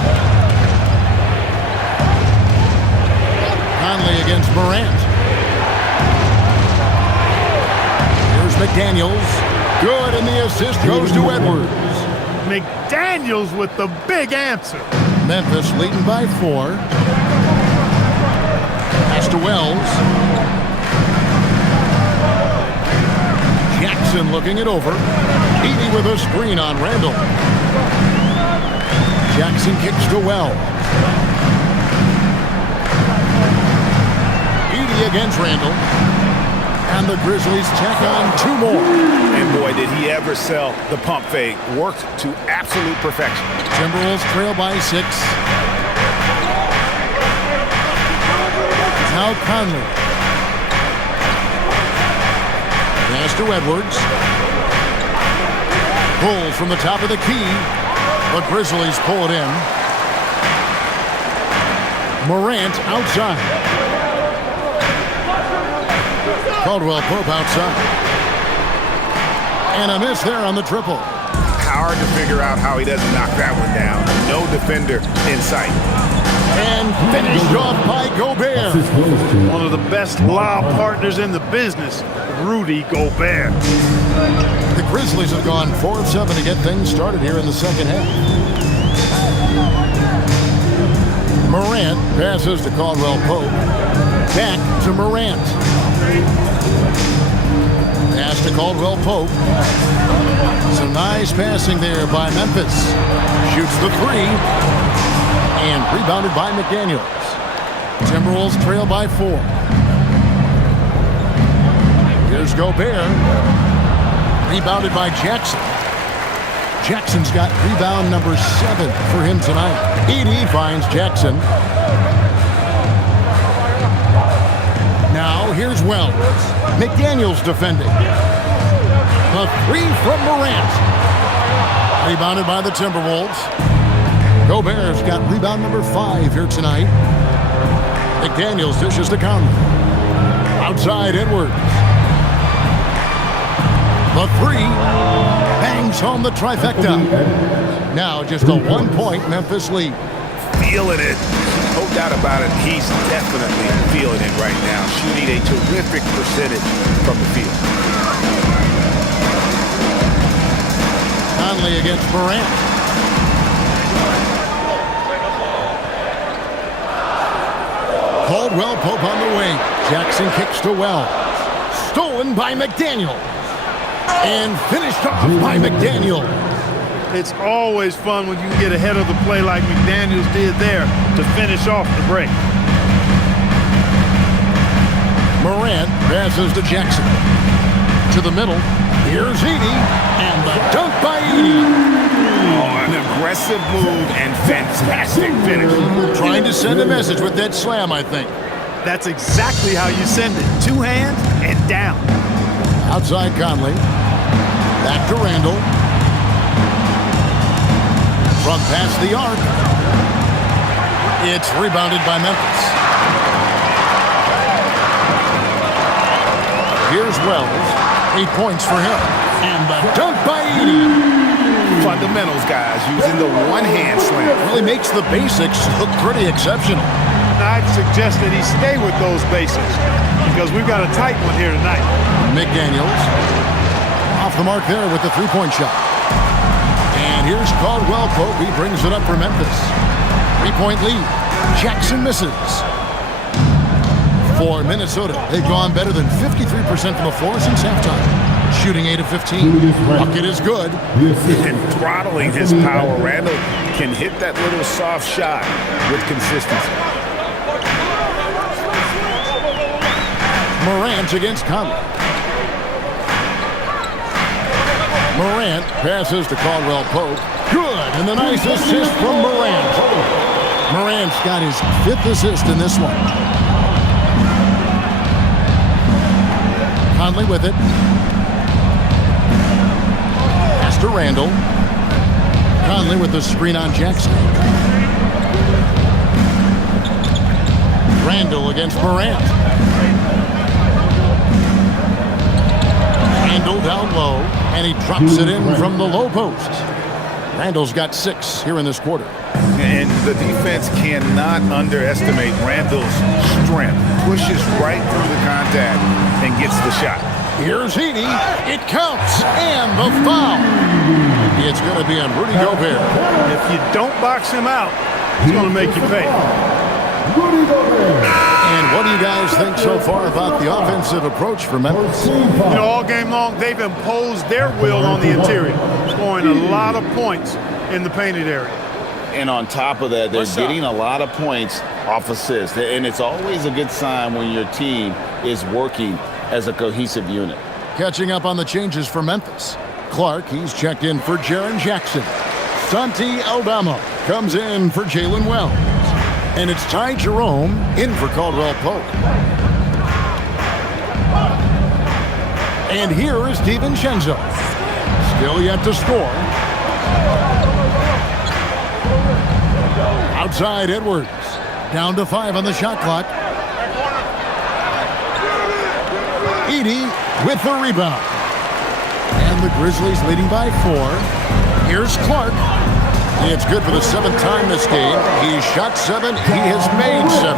Conley against Morant. Here's McDaniels. Good, and the assist goes to Edwards. McDaniels with the big answer. Memphis leading by 4. Pass to Wells. Jackson looking it over. Edey with a screen on Randall. Jackson kicks to Wells. Edey against Randall. And the Grizzlies tack on 2 more. And boy, did he ever sell the pump fake. Worked to absolute perfection. Timberwolves trail by 6. Now Conley. Pass to Edwards. Pulls from the top of the key. The Grizzlies pull it in. Morant outside. Caldwell Pope outside. And a miss there on the triple. Hard to figure out how he doesn't knock that one down. No defender in sight. And finished off by Gobert. One of the best lob partners in the business, Rudy Gobert. The Grizzlies have gone 4 of 7 to get things started here in the second half. Morant passes to Caldwell Pope. Back to Morant. Pass to Caldwell Pope. Some nice passing there by Memphis. Shoots the 3. And rebounded by McDaniels. Timberwolves trail by 4. Here's Gobert. Rebounded by Jackson. Jackson's got rebound number 7 for him tonight. Edey finds Jackson. Now here's Wells. McDaniels defending. A 3 from Morant. Rebounded by the Timberwolves. Gobert's got rebound number 5 here tonight. McDaniels dishes to Conley. Outside Edwards. The 3 bangs home the trifecta. Now just a 1-point Memphis lead. Feeling it. No doubt about it. He's definitely feeling it right now. Shooting a terrific percentage from the field. Conley against Morant. Caldwell Pope on the wing. Jackson kicks to Wells. Stolen by McDaniel. And finished off by McDaniel. It's always fun when you can get ahead of the play like McDaniels did there to finish off the break. Morant passes to Jackson. To the middle. Here's Edey. And the dunk by Edey. Oh, an aggressive move and fantastic finish. Trying to send a message with that slam, I think. That's exactly how you send it. 2 hands and down. Outside Conley. Back to Randall. From past the arc. It's rebounded by Memphis. Here's Wells. 8 points for him. And the dunk by Edey. Fundamentals, guys, using the one-hand slam. Really makes the basics look pretty exceptional. I'd suggest that he stay with those basics because we've got a tight one here tonight. McDaniels. Off the mark there with the 3-point shot. And here's Caldwell Pope. He brings it up for Memphis. 3-point lead. Jackson misses. For Minnesota, they've gone better than 53% from the floor since halftime. Shooting 8 of 15. Bucket is good. And throttling his power. Randall can hit that little soft shot with consistency. Morant against Conley. Morant passes to Caldwell Pope. Good, and a nice assist from Morant. Morant's got his 5th assist in this one. Conley with it. Pass to Randall. Conley with the screen on Jackson. Randall against Morant. Randall down low, and he drops it in from the low post. Randall's got 6 here in this quarter. And the defense cannot underestimate Randall's strength. Pushes right through the contact and gets the shot. Here's Edey. It counts, and the foul. It's going to be on Rudy Gobert. If you don't box him out, he's going to make you pay. And what do you guys think so far about the offensive approach for Memphis? You know, all game long, they've imposed their will on the interior, scoring a lot of points in the painted area. And on top of that, they're getting a lot of points off assists. And it's always a good sign when your team is working as a cohesive unit. Catching up on the changes for Memphis. Clark, he's checked in for Jaren Jackson. Santi Aldama comes in for Jalen Wells. And it's Ty Jerome in for Caldwell Pope. And here is DiVincenzo. Still yet to score. Outside Edwards. Down to 5 on the shot clock. Edey with the rebound. And the Grizzlies leading by 4. Here's Clark. It's good for the 7th time this game. He shot 7. He has made 7.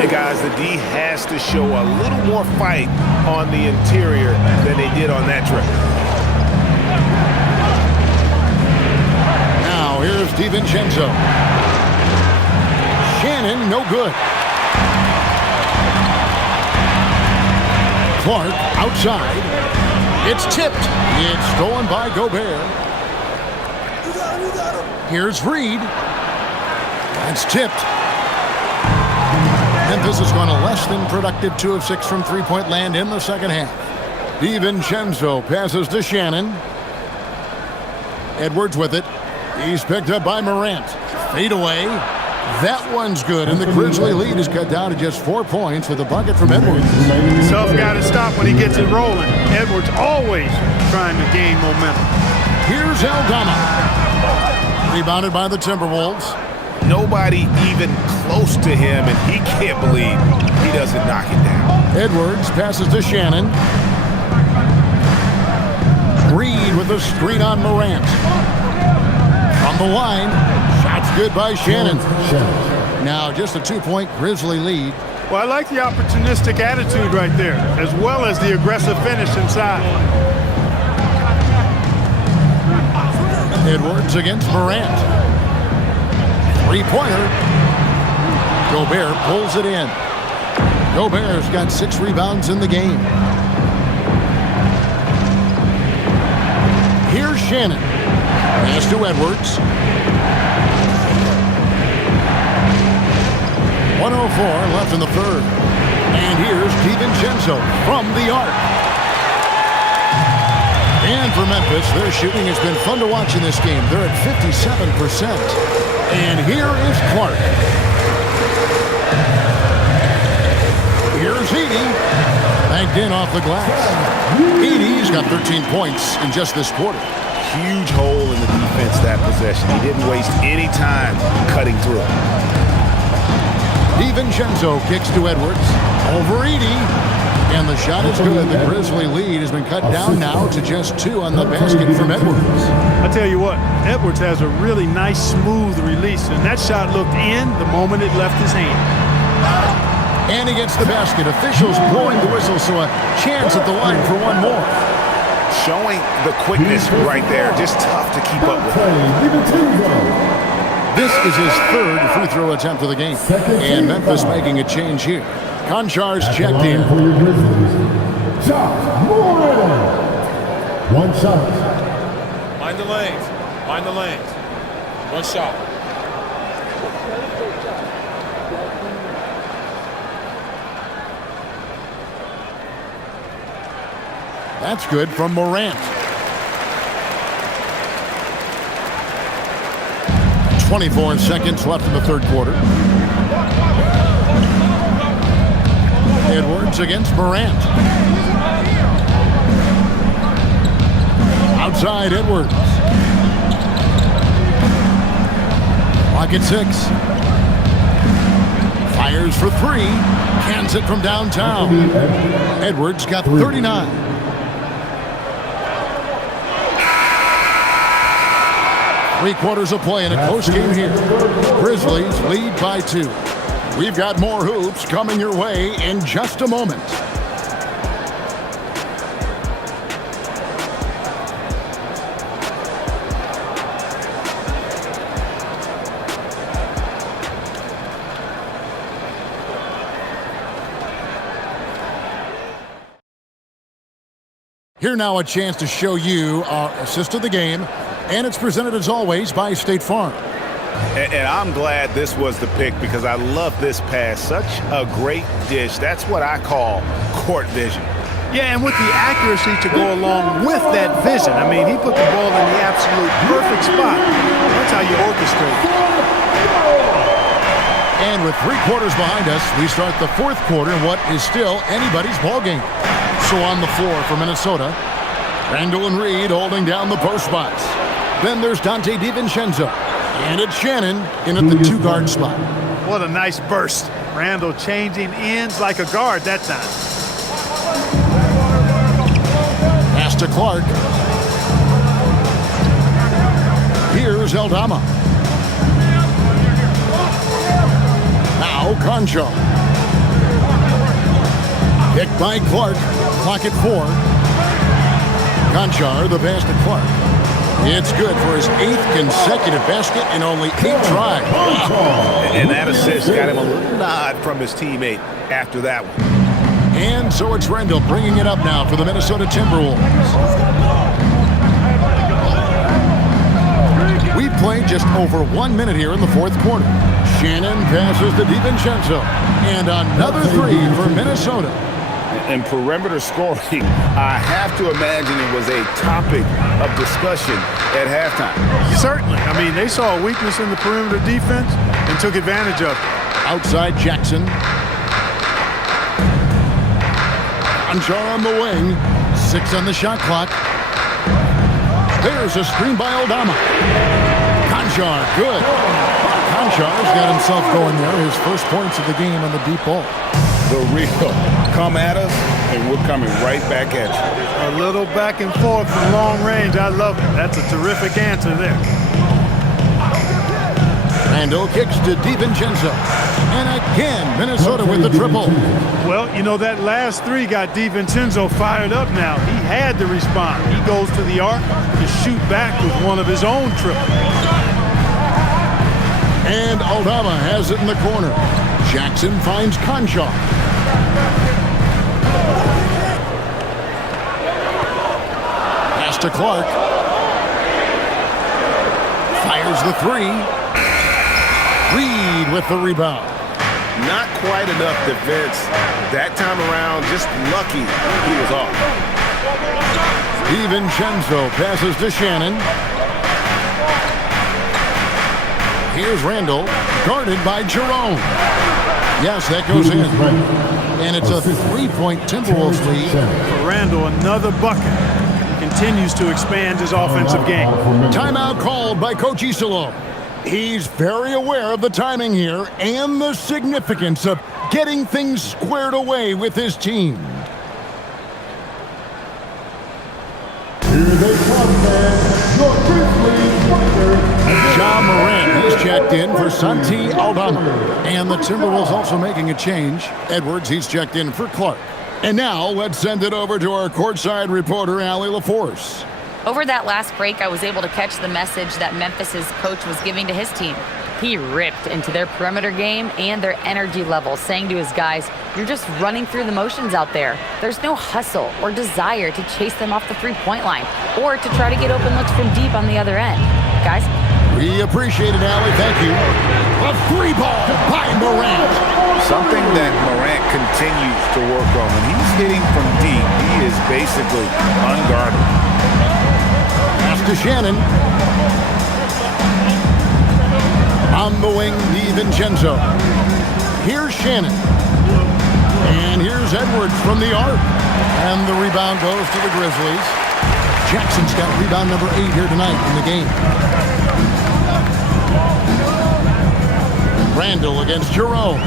Hey, guys, the D has to show a little more fight on the interior than they did on that trip. Now, here's DiVincenzo. Shannon, no good. Clark outside. It's tipped. It's stolen by Gobert. Here's Reed. That's tipped. Memphis has gone a less than productive 2 of 6 from three-point land in the second half. DiVincenzo passes to Shannon. Edwards with it. He's picked up by Morant. Fade away. That one's good, and the Grizzly lead is cut down to just 4 points with a bucket from Edwards. Tough guy to stop when he gets it rolling. Edwards always trying to gain momentum. Here's Aldama. Rebounded by the Timberwolves. Nobody even close to him, and he can't believe he doesn't knock it down. Edwards passes to Shannon. Reed with a screen on Morant. From the line, shots good by Shannon. Now just a 2-point Grizzly lead. Well, I like the opportunistic attitude right there, as well as the aggressive finish inside. Edwards against Morant. Three-pointer. Gobert pulls it in. Gobert's got 6 rebounds in the game. Here's Shannon. Pass to Edwards. 1:04 left in the third. And here's DiVincenzo from the arc. And for Memphis, their shooting has been fun to watch in this game. They're at 57%. And here is Clark. Here's Edey. Banked in off the glass. Edey's got 13 points in just this quarter. Huge hole in the defense that possession. He didn't waste any time cutting through. DiVincenzo kicks to Edwards. Over Edey. And the shot is good. The Grizzly lead has been cut down now to just 2 on the basket from Edwards. I tell you what, Edwards has a really nice, smooth release, and that shot looked in the moment it left his hand. And he gets the basket. Officials blowing the whistle, so a chance at the line for one more. Showing the quickness right there. Just tough to keep up with. This is his 3rd free throw attempt of the game. And Memphis making a change here. Konchar's checked in. For your Grizzlies, Josh Morant. 1 shot. Mind the lanes. Mind the lanes. 1 shot. That's good from Morant. 24 seconds left in the third quarter. Edwards against Morant. Outside Edwards. Clock at 6. Fires for 3. Cans it from downtown. Edwards got 39. Three-quarters of play in a close game here. Grizzlies lead by 2. We've got more hoops coming your way in just a moment. Here now a chance to show you our assist of the game, and it's presented as always by State Farm. And I'm glad this was the pick because I love this pass. Such a great dish. That's what I call court vision. Yeah, and with the accuracy to go along with that vision. I mean, he put the ball in the absolute perfect spot. That's how you orchestrate. And with 3 quarters behind us, we start the 4th quarter in what is still anybody's ball game. So on the floor for Minnesota, Randall and Reed holding down the post spots. Then there's Dante DiVincenzo. And it's Shannon in at the 2-guard spot. What a nice burst. Randall changing ends like a guard that time. Pass to Clark. Here's Aldama. Now Conjo. Picked by Clark. Clock at 4. Conchar, the pass to Clark. It's good for his 8th consecutive basket in only 8 tries. And that assist got him a little nod from his teammate after that one. And so it's Randall bringing it up now for the Minnesota Timberwolves. We've played just over 1 minute here in the 4th quarter. Shannon passes to DiVincenzo. And another 3 for Minnesota. And perimeter scoring, I have to imagine it was a topic of discussion at halftime. Certainly. I mean, they saw a weakness in the perimeter defense and took advantage of it. Outside Jackson. Conchar on the wing. 6 on the shot clock. There's a screen by Aldama. Conchar, good. Conchar's got himself going there. His first points of the game on the deep ball. The real come at us, and we're coming right back at you. A little back and forth from long range. I love it. That's a terrific answer there. Randall kicks to DiVincenzo. And again, Minnesota with the triple. Well, you know, that last 3 got DiVincenzo fired up now. He had to respond. He goes to the arc to shoot back with one of his own triples. And Aldama has it in the corner. Jackson finds Conchar. Pass to Clark. Fires the 3. Reed with the rebound. Not quite enough defense that time around. Just lucky he was off. DiVincenzo passes to Shannon. Here's Randall, guarded by Jerome. Yes, that goes in. And it's a 3-point Timberwolves lead. For Randall, another bucket. He continues to expand his offensive game. Timeout called by Coach Isolo. He's very aware of the timing here and the significance of getting things squared away with his team. Here they come, man. Your Grizzlies partner. Ja Morant is checked in for Santi Aldama. And the Timberwolves also making a change. Edwards, he's checked in for Clark. And now let's send it over to our courtside reporter, Allie LaForce. Over that last break, I was able to catch the message that Memphis's coach was giving to his team. He ripped into their perimeter game and their energy level, saying to his guys, "You're just running through the motions out there. There's no hustle or desire to chase them off the three-point line or to try to get open looks from deep on the other end." Guys? We appreciate it, Allie. Thank you. A 3-ball by Morant. Something that Morant continues to work on. When he's hitting from deep, he is basically unguarded. Pass to Shannon. On the wing, DiVincenzo. Here's Shannon. And here's Edwards from the arc. And the rebound goes to the Grizzlies. Jackson's got rebound number 8 here tonight in the game. Randall against Jerome.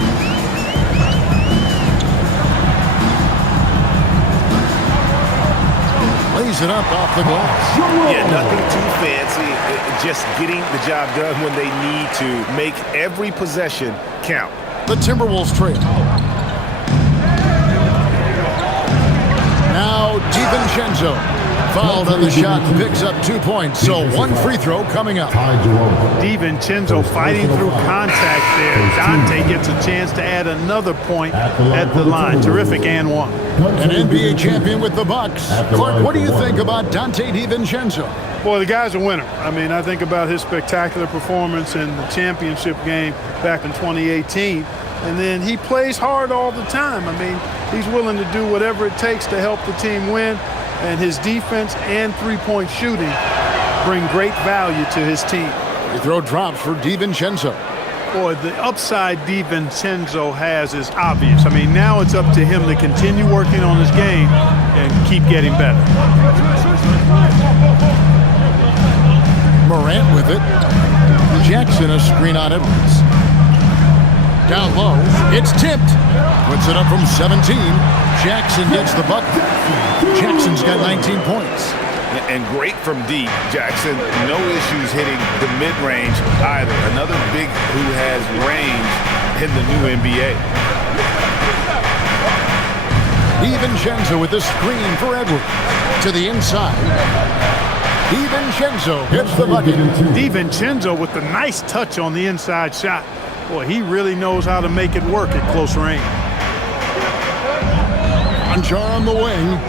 Lays it up off the glass. Yeah, nothing too fancy. Just getting the job done when they need to. Make every possession count. The Timberwolves trail. Now DiVincenzo. Fouled on the shot, picks up 2 points. So 1 free throw coming up. DiVincenzo fighting through contact there. Dante gets a chance to add another point at the line. Terrific and 1. An NBA champion with the Bucks. Clark, what do you think about Dante DiVincenzo? Boy, the guy's a winner. I mean, I think about his spectacular performance in the championship game back in 2018. And then he plays hard all the time. I mean, he's willing to do whatever it takes to help the team win. And his defense and three-point shooting bring great value to his team. Free throw drops for DiVincenzo. Boy, the upside DiVincenzo has is obvious. I mean, now it's up to him to continue working on his game and keep getting better. Morant with it. Jackson a screen on Edwards. Down low, it's tipped. Puts it up from 17. Jackson gets the bucket. Jackson's got 19 points. And great from deep, Jackson. No issues hitting the mid-range either. Another big who has range in the new NBA. DiVincenzo with the screen for Edwards. To the inside. DiVincenzo hits the bucket. DiVincenzo with the nice touch on the inside shot. Boy, he really knows how to make it work at close range. Conchar on the wing.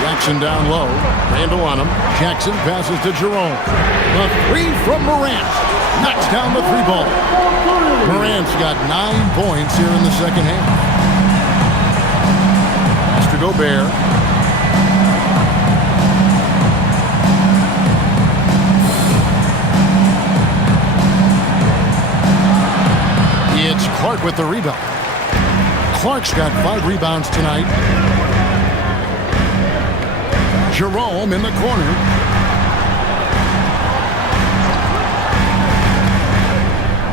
Jackson down low. Randall on him. Jackson passes to Jerome. The three from Morant. Knocks down the three ball. Morant's got 9 points here in the second half. Has to Gobert. It's Clark with the rebound. Clark's got 5 rebounds tonight. Jerome in the corner.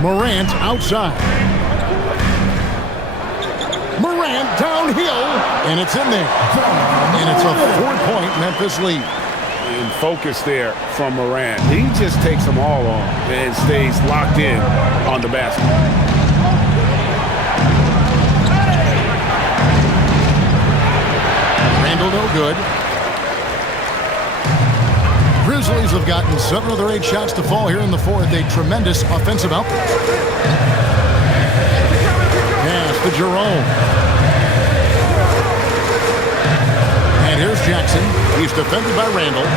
Morant outside. Morant downhill, and it's in there. And it's a 4-point Memphis lead. And focus there from Morant. He just takes them all on and stays locked in on the basket. Randall no good. Grizzlies have gotten 7 of their 8 shots to fall here in the fourth. A tremendous offensive output. Pass to Jerome. And here's Jackson. He's defended by Randall.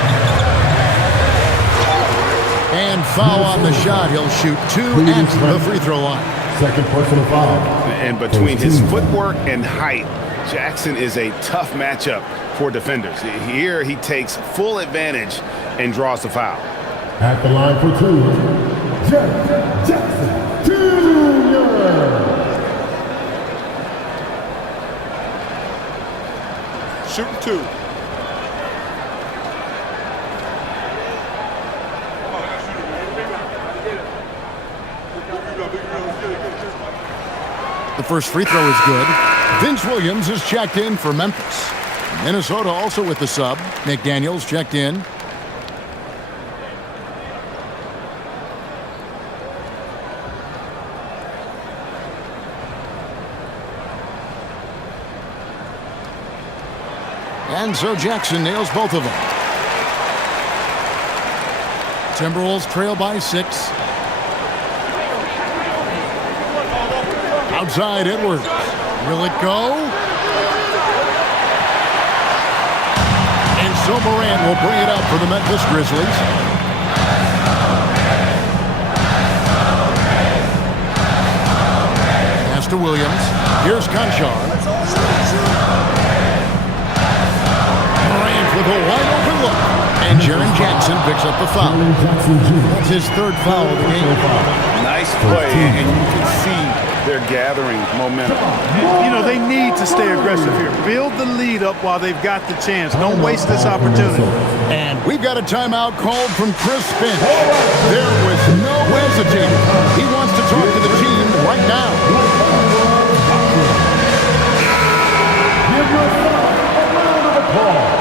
And foul on the shot. He'll shoot 2 at the free throw line. Second personal foul. And between his footwork and height, Jackson is a tough matchup for defenders. Here he takes full advantage and draws the foul. At the line for 2, Jackson Jr. Shooting 2. The first free throw is good. Vince Williams is checked in for Memphis. Minnesota also with the sub. McDaniels checked in. And so Jackson nails both of them. Timberwolves trail by 6. Outside Edwards. Will it go? And so Morant will bring it up for the Memphis Grizzlies. Pass to Williams. Here's Conchar. Morant with a wide open look. And Jaren Jackson picks up the foul. That's his 3rd foul of the game. Nice play, and you can see they're gathering momentum. You know, they need to stay aggressive here. Build the lead up while they've got the chance. Don't waste this opportunity. And we've got a timeout called from Chris Finch. There was no hesitating. He wants to talk to the team right now. Give yourself a round of applause.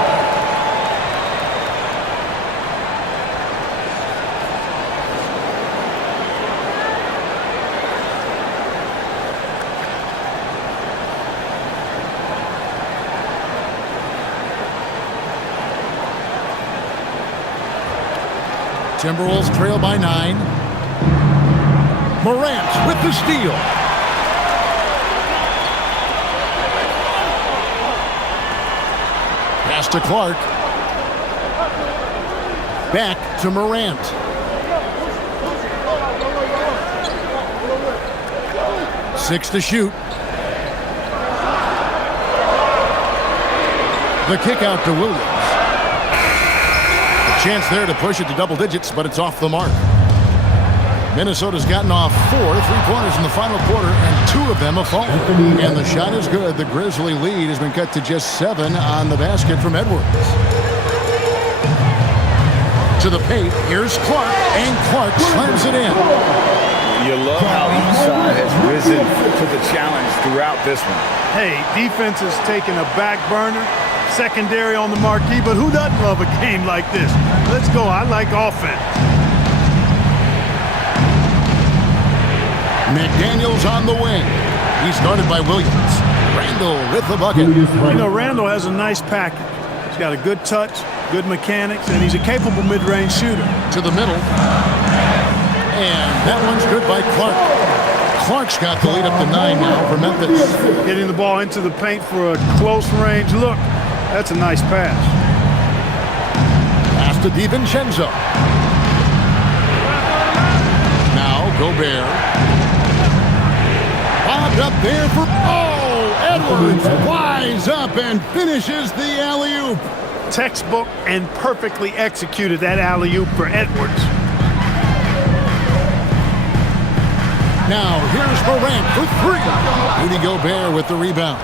Timberwolves trail by 9. Morant with the steal. Pass to Clark. Back to Morant. Six to shoot. The kick out to Williams. Chance there to push it to double digits, but it's off the mark. Minnesota's gotten off 4 3-pointers in the final quarter, and 2 of them have fallen. And the shot is good. The Grizzly lead has been cut to just 7 on the basket from Edwards. To the paint, here's Clark, and Clark slams it in. You love how each side has risen to the challenge throughout this one. Hey, defense is taking a back burner. Secondary on the marquee, but who doesn't love a game like this? Let's go. I like offense. McDaniels on the wing. He's guarded by Williams. Randall with the bucket. You know, Randall has a nice package. He's got a good touch, good mechanics, and he's a capable mid-range shooter. To the middle. And that one's good by Clark. Clark's got the lead up to 9 now for Memphis. Getting the ball into the paint for a close-range look. That's a nice pass. Pass to DiVincenzo. Now Gobert. Bobbed up there for... Oh! Edwards flies up and finishes the alley-oop. Textbook and perfectly executed that alley-oop for Edwards. Now here's Morant for 3. Rudy Gobert with the rebound.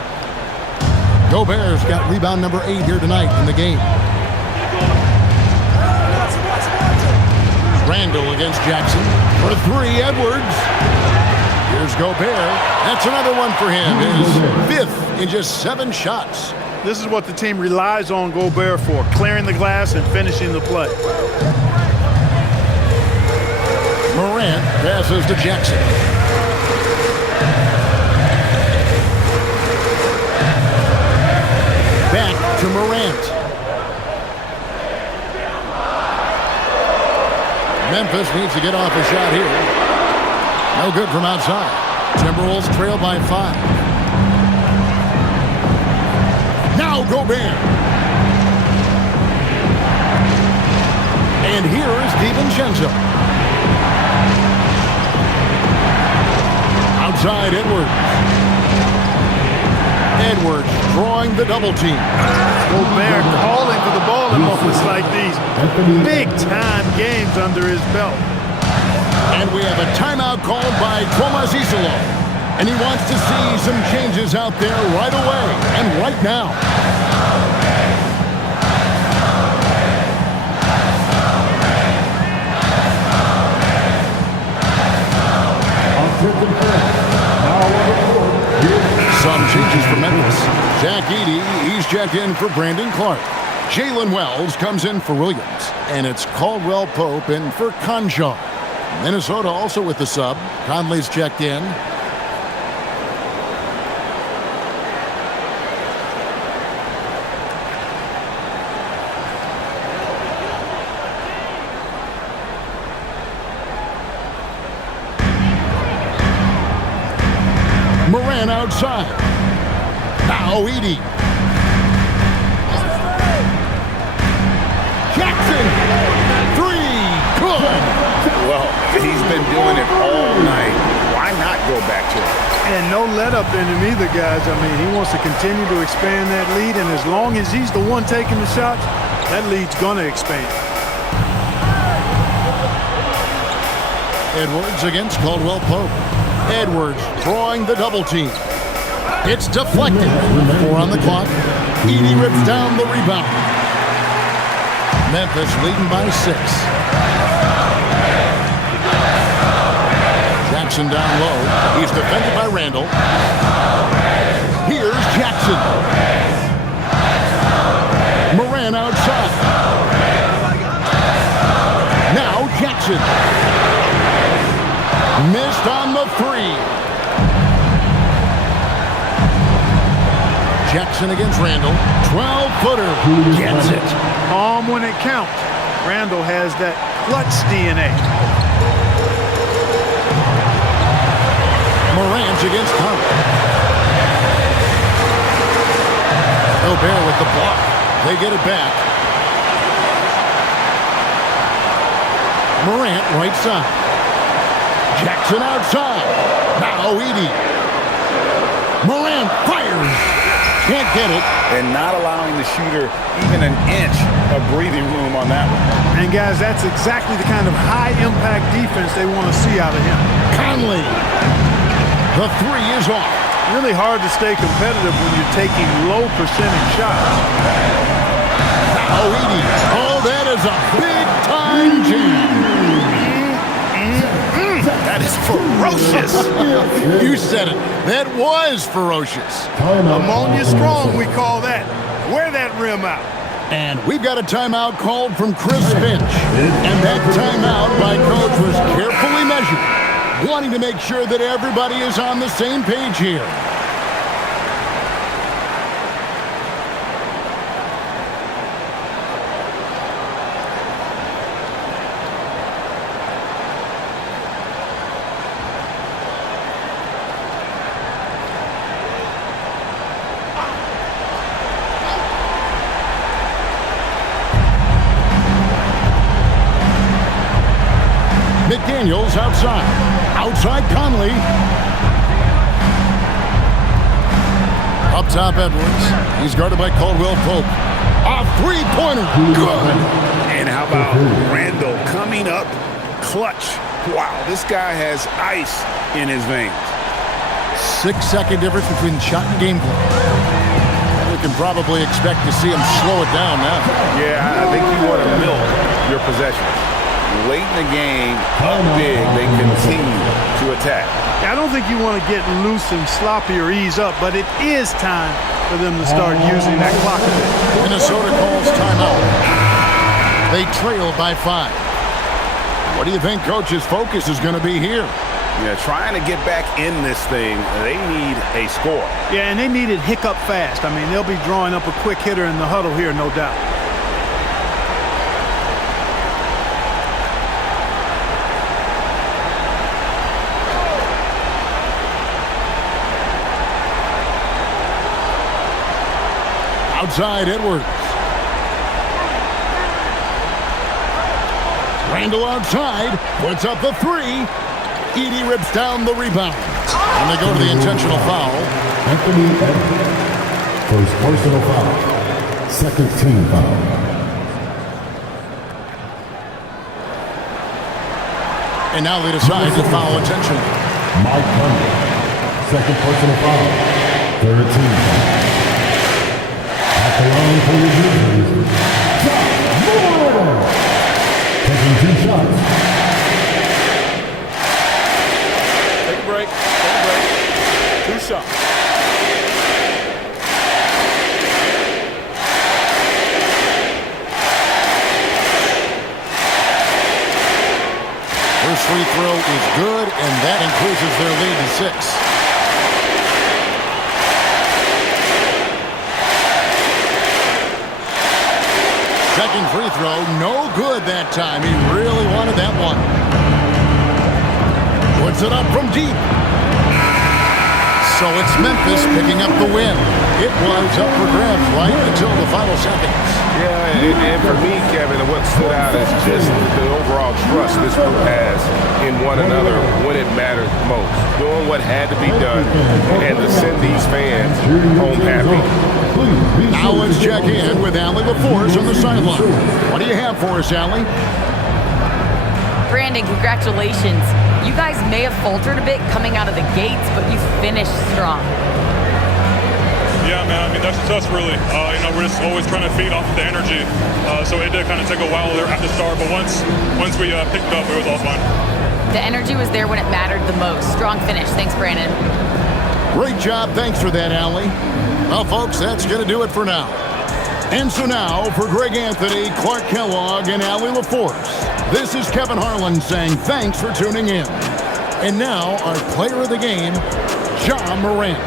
Gobert's got rebound number 8 here tonight in the game. Randall against Jackson for 3. Edwards. Here's Gobert. That's another one for him. His 5th in just 7 shots. This is what the team relies on Gobert for, clearing the glass and finishing the play. Morant passes to Jackson. Back to Morant. Memphis needs to get off a shot here. No good from outside. Timberwolves trail by 5. Now Gobert. And here is DiVincenzo. Outside Edwards. Edwards drawing the double team. Gobert calling for the ball in moments like these. Big-time games under his belt. And we have a timeout called by Tomas Isolo. And he wants to see some changes out there right away and right now. Some changes for Memphis. Zach Edey, he's checked in for Brandon Clark. Jalen Wells comes in for Williams. And it's Caldwell Pope in for Conjar. Minnesota also with the sub. Conley's checked in. Moran outside. Now Edey. Jackson. 3. Good. Well, he's been doing it all night. Why not go back to it? And no let-up in him either, guys. I mean, he wants to continue to expand that lead, and as long as he's the one taking the shots, that lead's going to expand. Edwards against Caldwell Pope. Edwards drawing the double team. It's deflected. 4 on the clock. Edey rips down the rebound. Memphis leading by 6. Jackson down low. He's defended by Randall. Here's Jackson. Moran outside. Now Jackson. Missed on the 3. Jackson against Randall. 12-footer. Gets it. Calm when it counts. Randall has that clutch DNA. Morant against Conley. Gobert with the block. They get it back. Morant right side. Jackson outside. Now Edey. Morant fires. Can't get it. And not allowing the shooter even an inch of breathing room on that one. And, guys, that's exactly the kind of high-impact defense they want to see out of him. Conley. The 3 is off. Really hard to stay competitive when you're taking low percentage shots. Now Edey. Oh, that is a big-time jam. That is ferocious. You said it. That was ferocious. Ammonia strong, we call that. Wear that rim out. And we've got a timeout called from Chris Finch. And that timeout by coach was carefully measured. wanting to make sure that everybody is on the same page here. McDaniels outside. Outside Conley. Up top Edwards. He's guarded by Caldwell Pope. A three-pointer. Good. And how about Randall coming up clutch? Wow, this guy has ice in his veins. 6-second difference between shot and game clock. We can probably expect to see him slow it down now. Yeah, I think you want to milk your possessions. Late in the game, up big, they continue to attack. I don't think you want to get loose and sloppy or ease up, but it is time for them to start using that clock a bit. Minnesota calls timeout. They trail by 5. What do you think Coach's focus is going to be here? Yeah, trying to get back in this thing, they need a score. Yeah, and they need it hiccup fast. I mean, they'll be drawing up a quick hitter in the huddle here, no doubt. Outside Edwards. Randall outside. Puts up the 3. Edey rips down the rebound. And they go to the intentional foul. Anthony Edwards. First personal foul. Second team foul. And now they decide to foul intentionally. MyCAREER. Second personal foul. Third team foul. At the line for the Grizzlies, taking 2 shots. Take a break. Take a break. 2 shots. First free throw is good, and that increases their lead to 6. Second free throw, no good that time. He really wanted that one. Puts it up from deep. So it's Memphis picking up the win. It was up for grabs right until the final seconds. Yeah, and for me, Kevin, what stood out is just the overall trust this group has in one another when it matters most. Doing what had to be done and to send these fans home happy. Now let's check in with Allie LaForce on the sideline. What do you have for us, Allie? Brandon, congratulations. You guys may have faltered a bit coming out of the gates, but you finished strong. Yeah, man, I mean, that's just us, really. We're just always trying to feed off of the energy. So it did kind of take a while there at the start, but once we picked up, it was all fun. The energy was there when it mattered the most. Strong finish. Thanks, Brandon. Great job. Thanks for that, Allie. Well, folks, that's going to do it for now. And so now, for Greg Anthony, Clark Kellogg, and Allie LaForce, this is Kevin Harlan saying thanks for tuning in. And now, our player of the game, Ja Morant.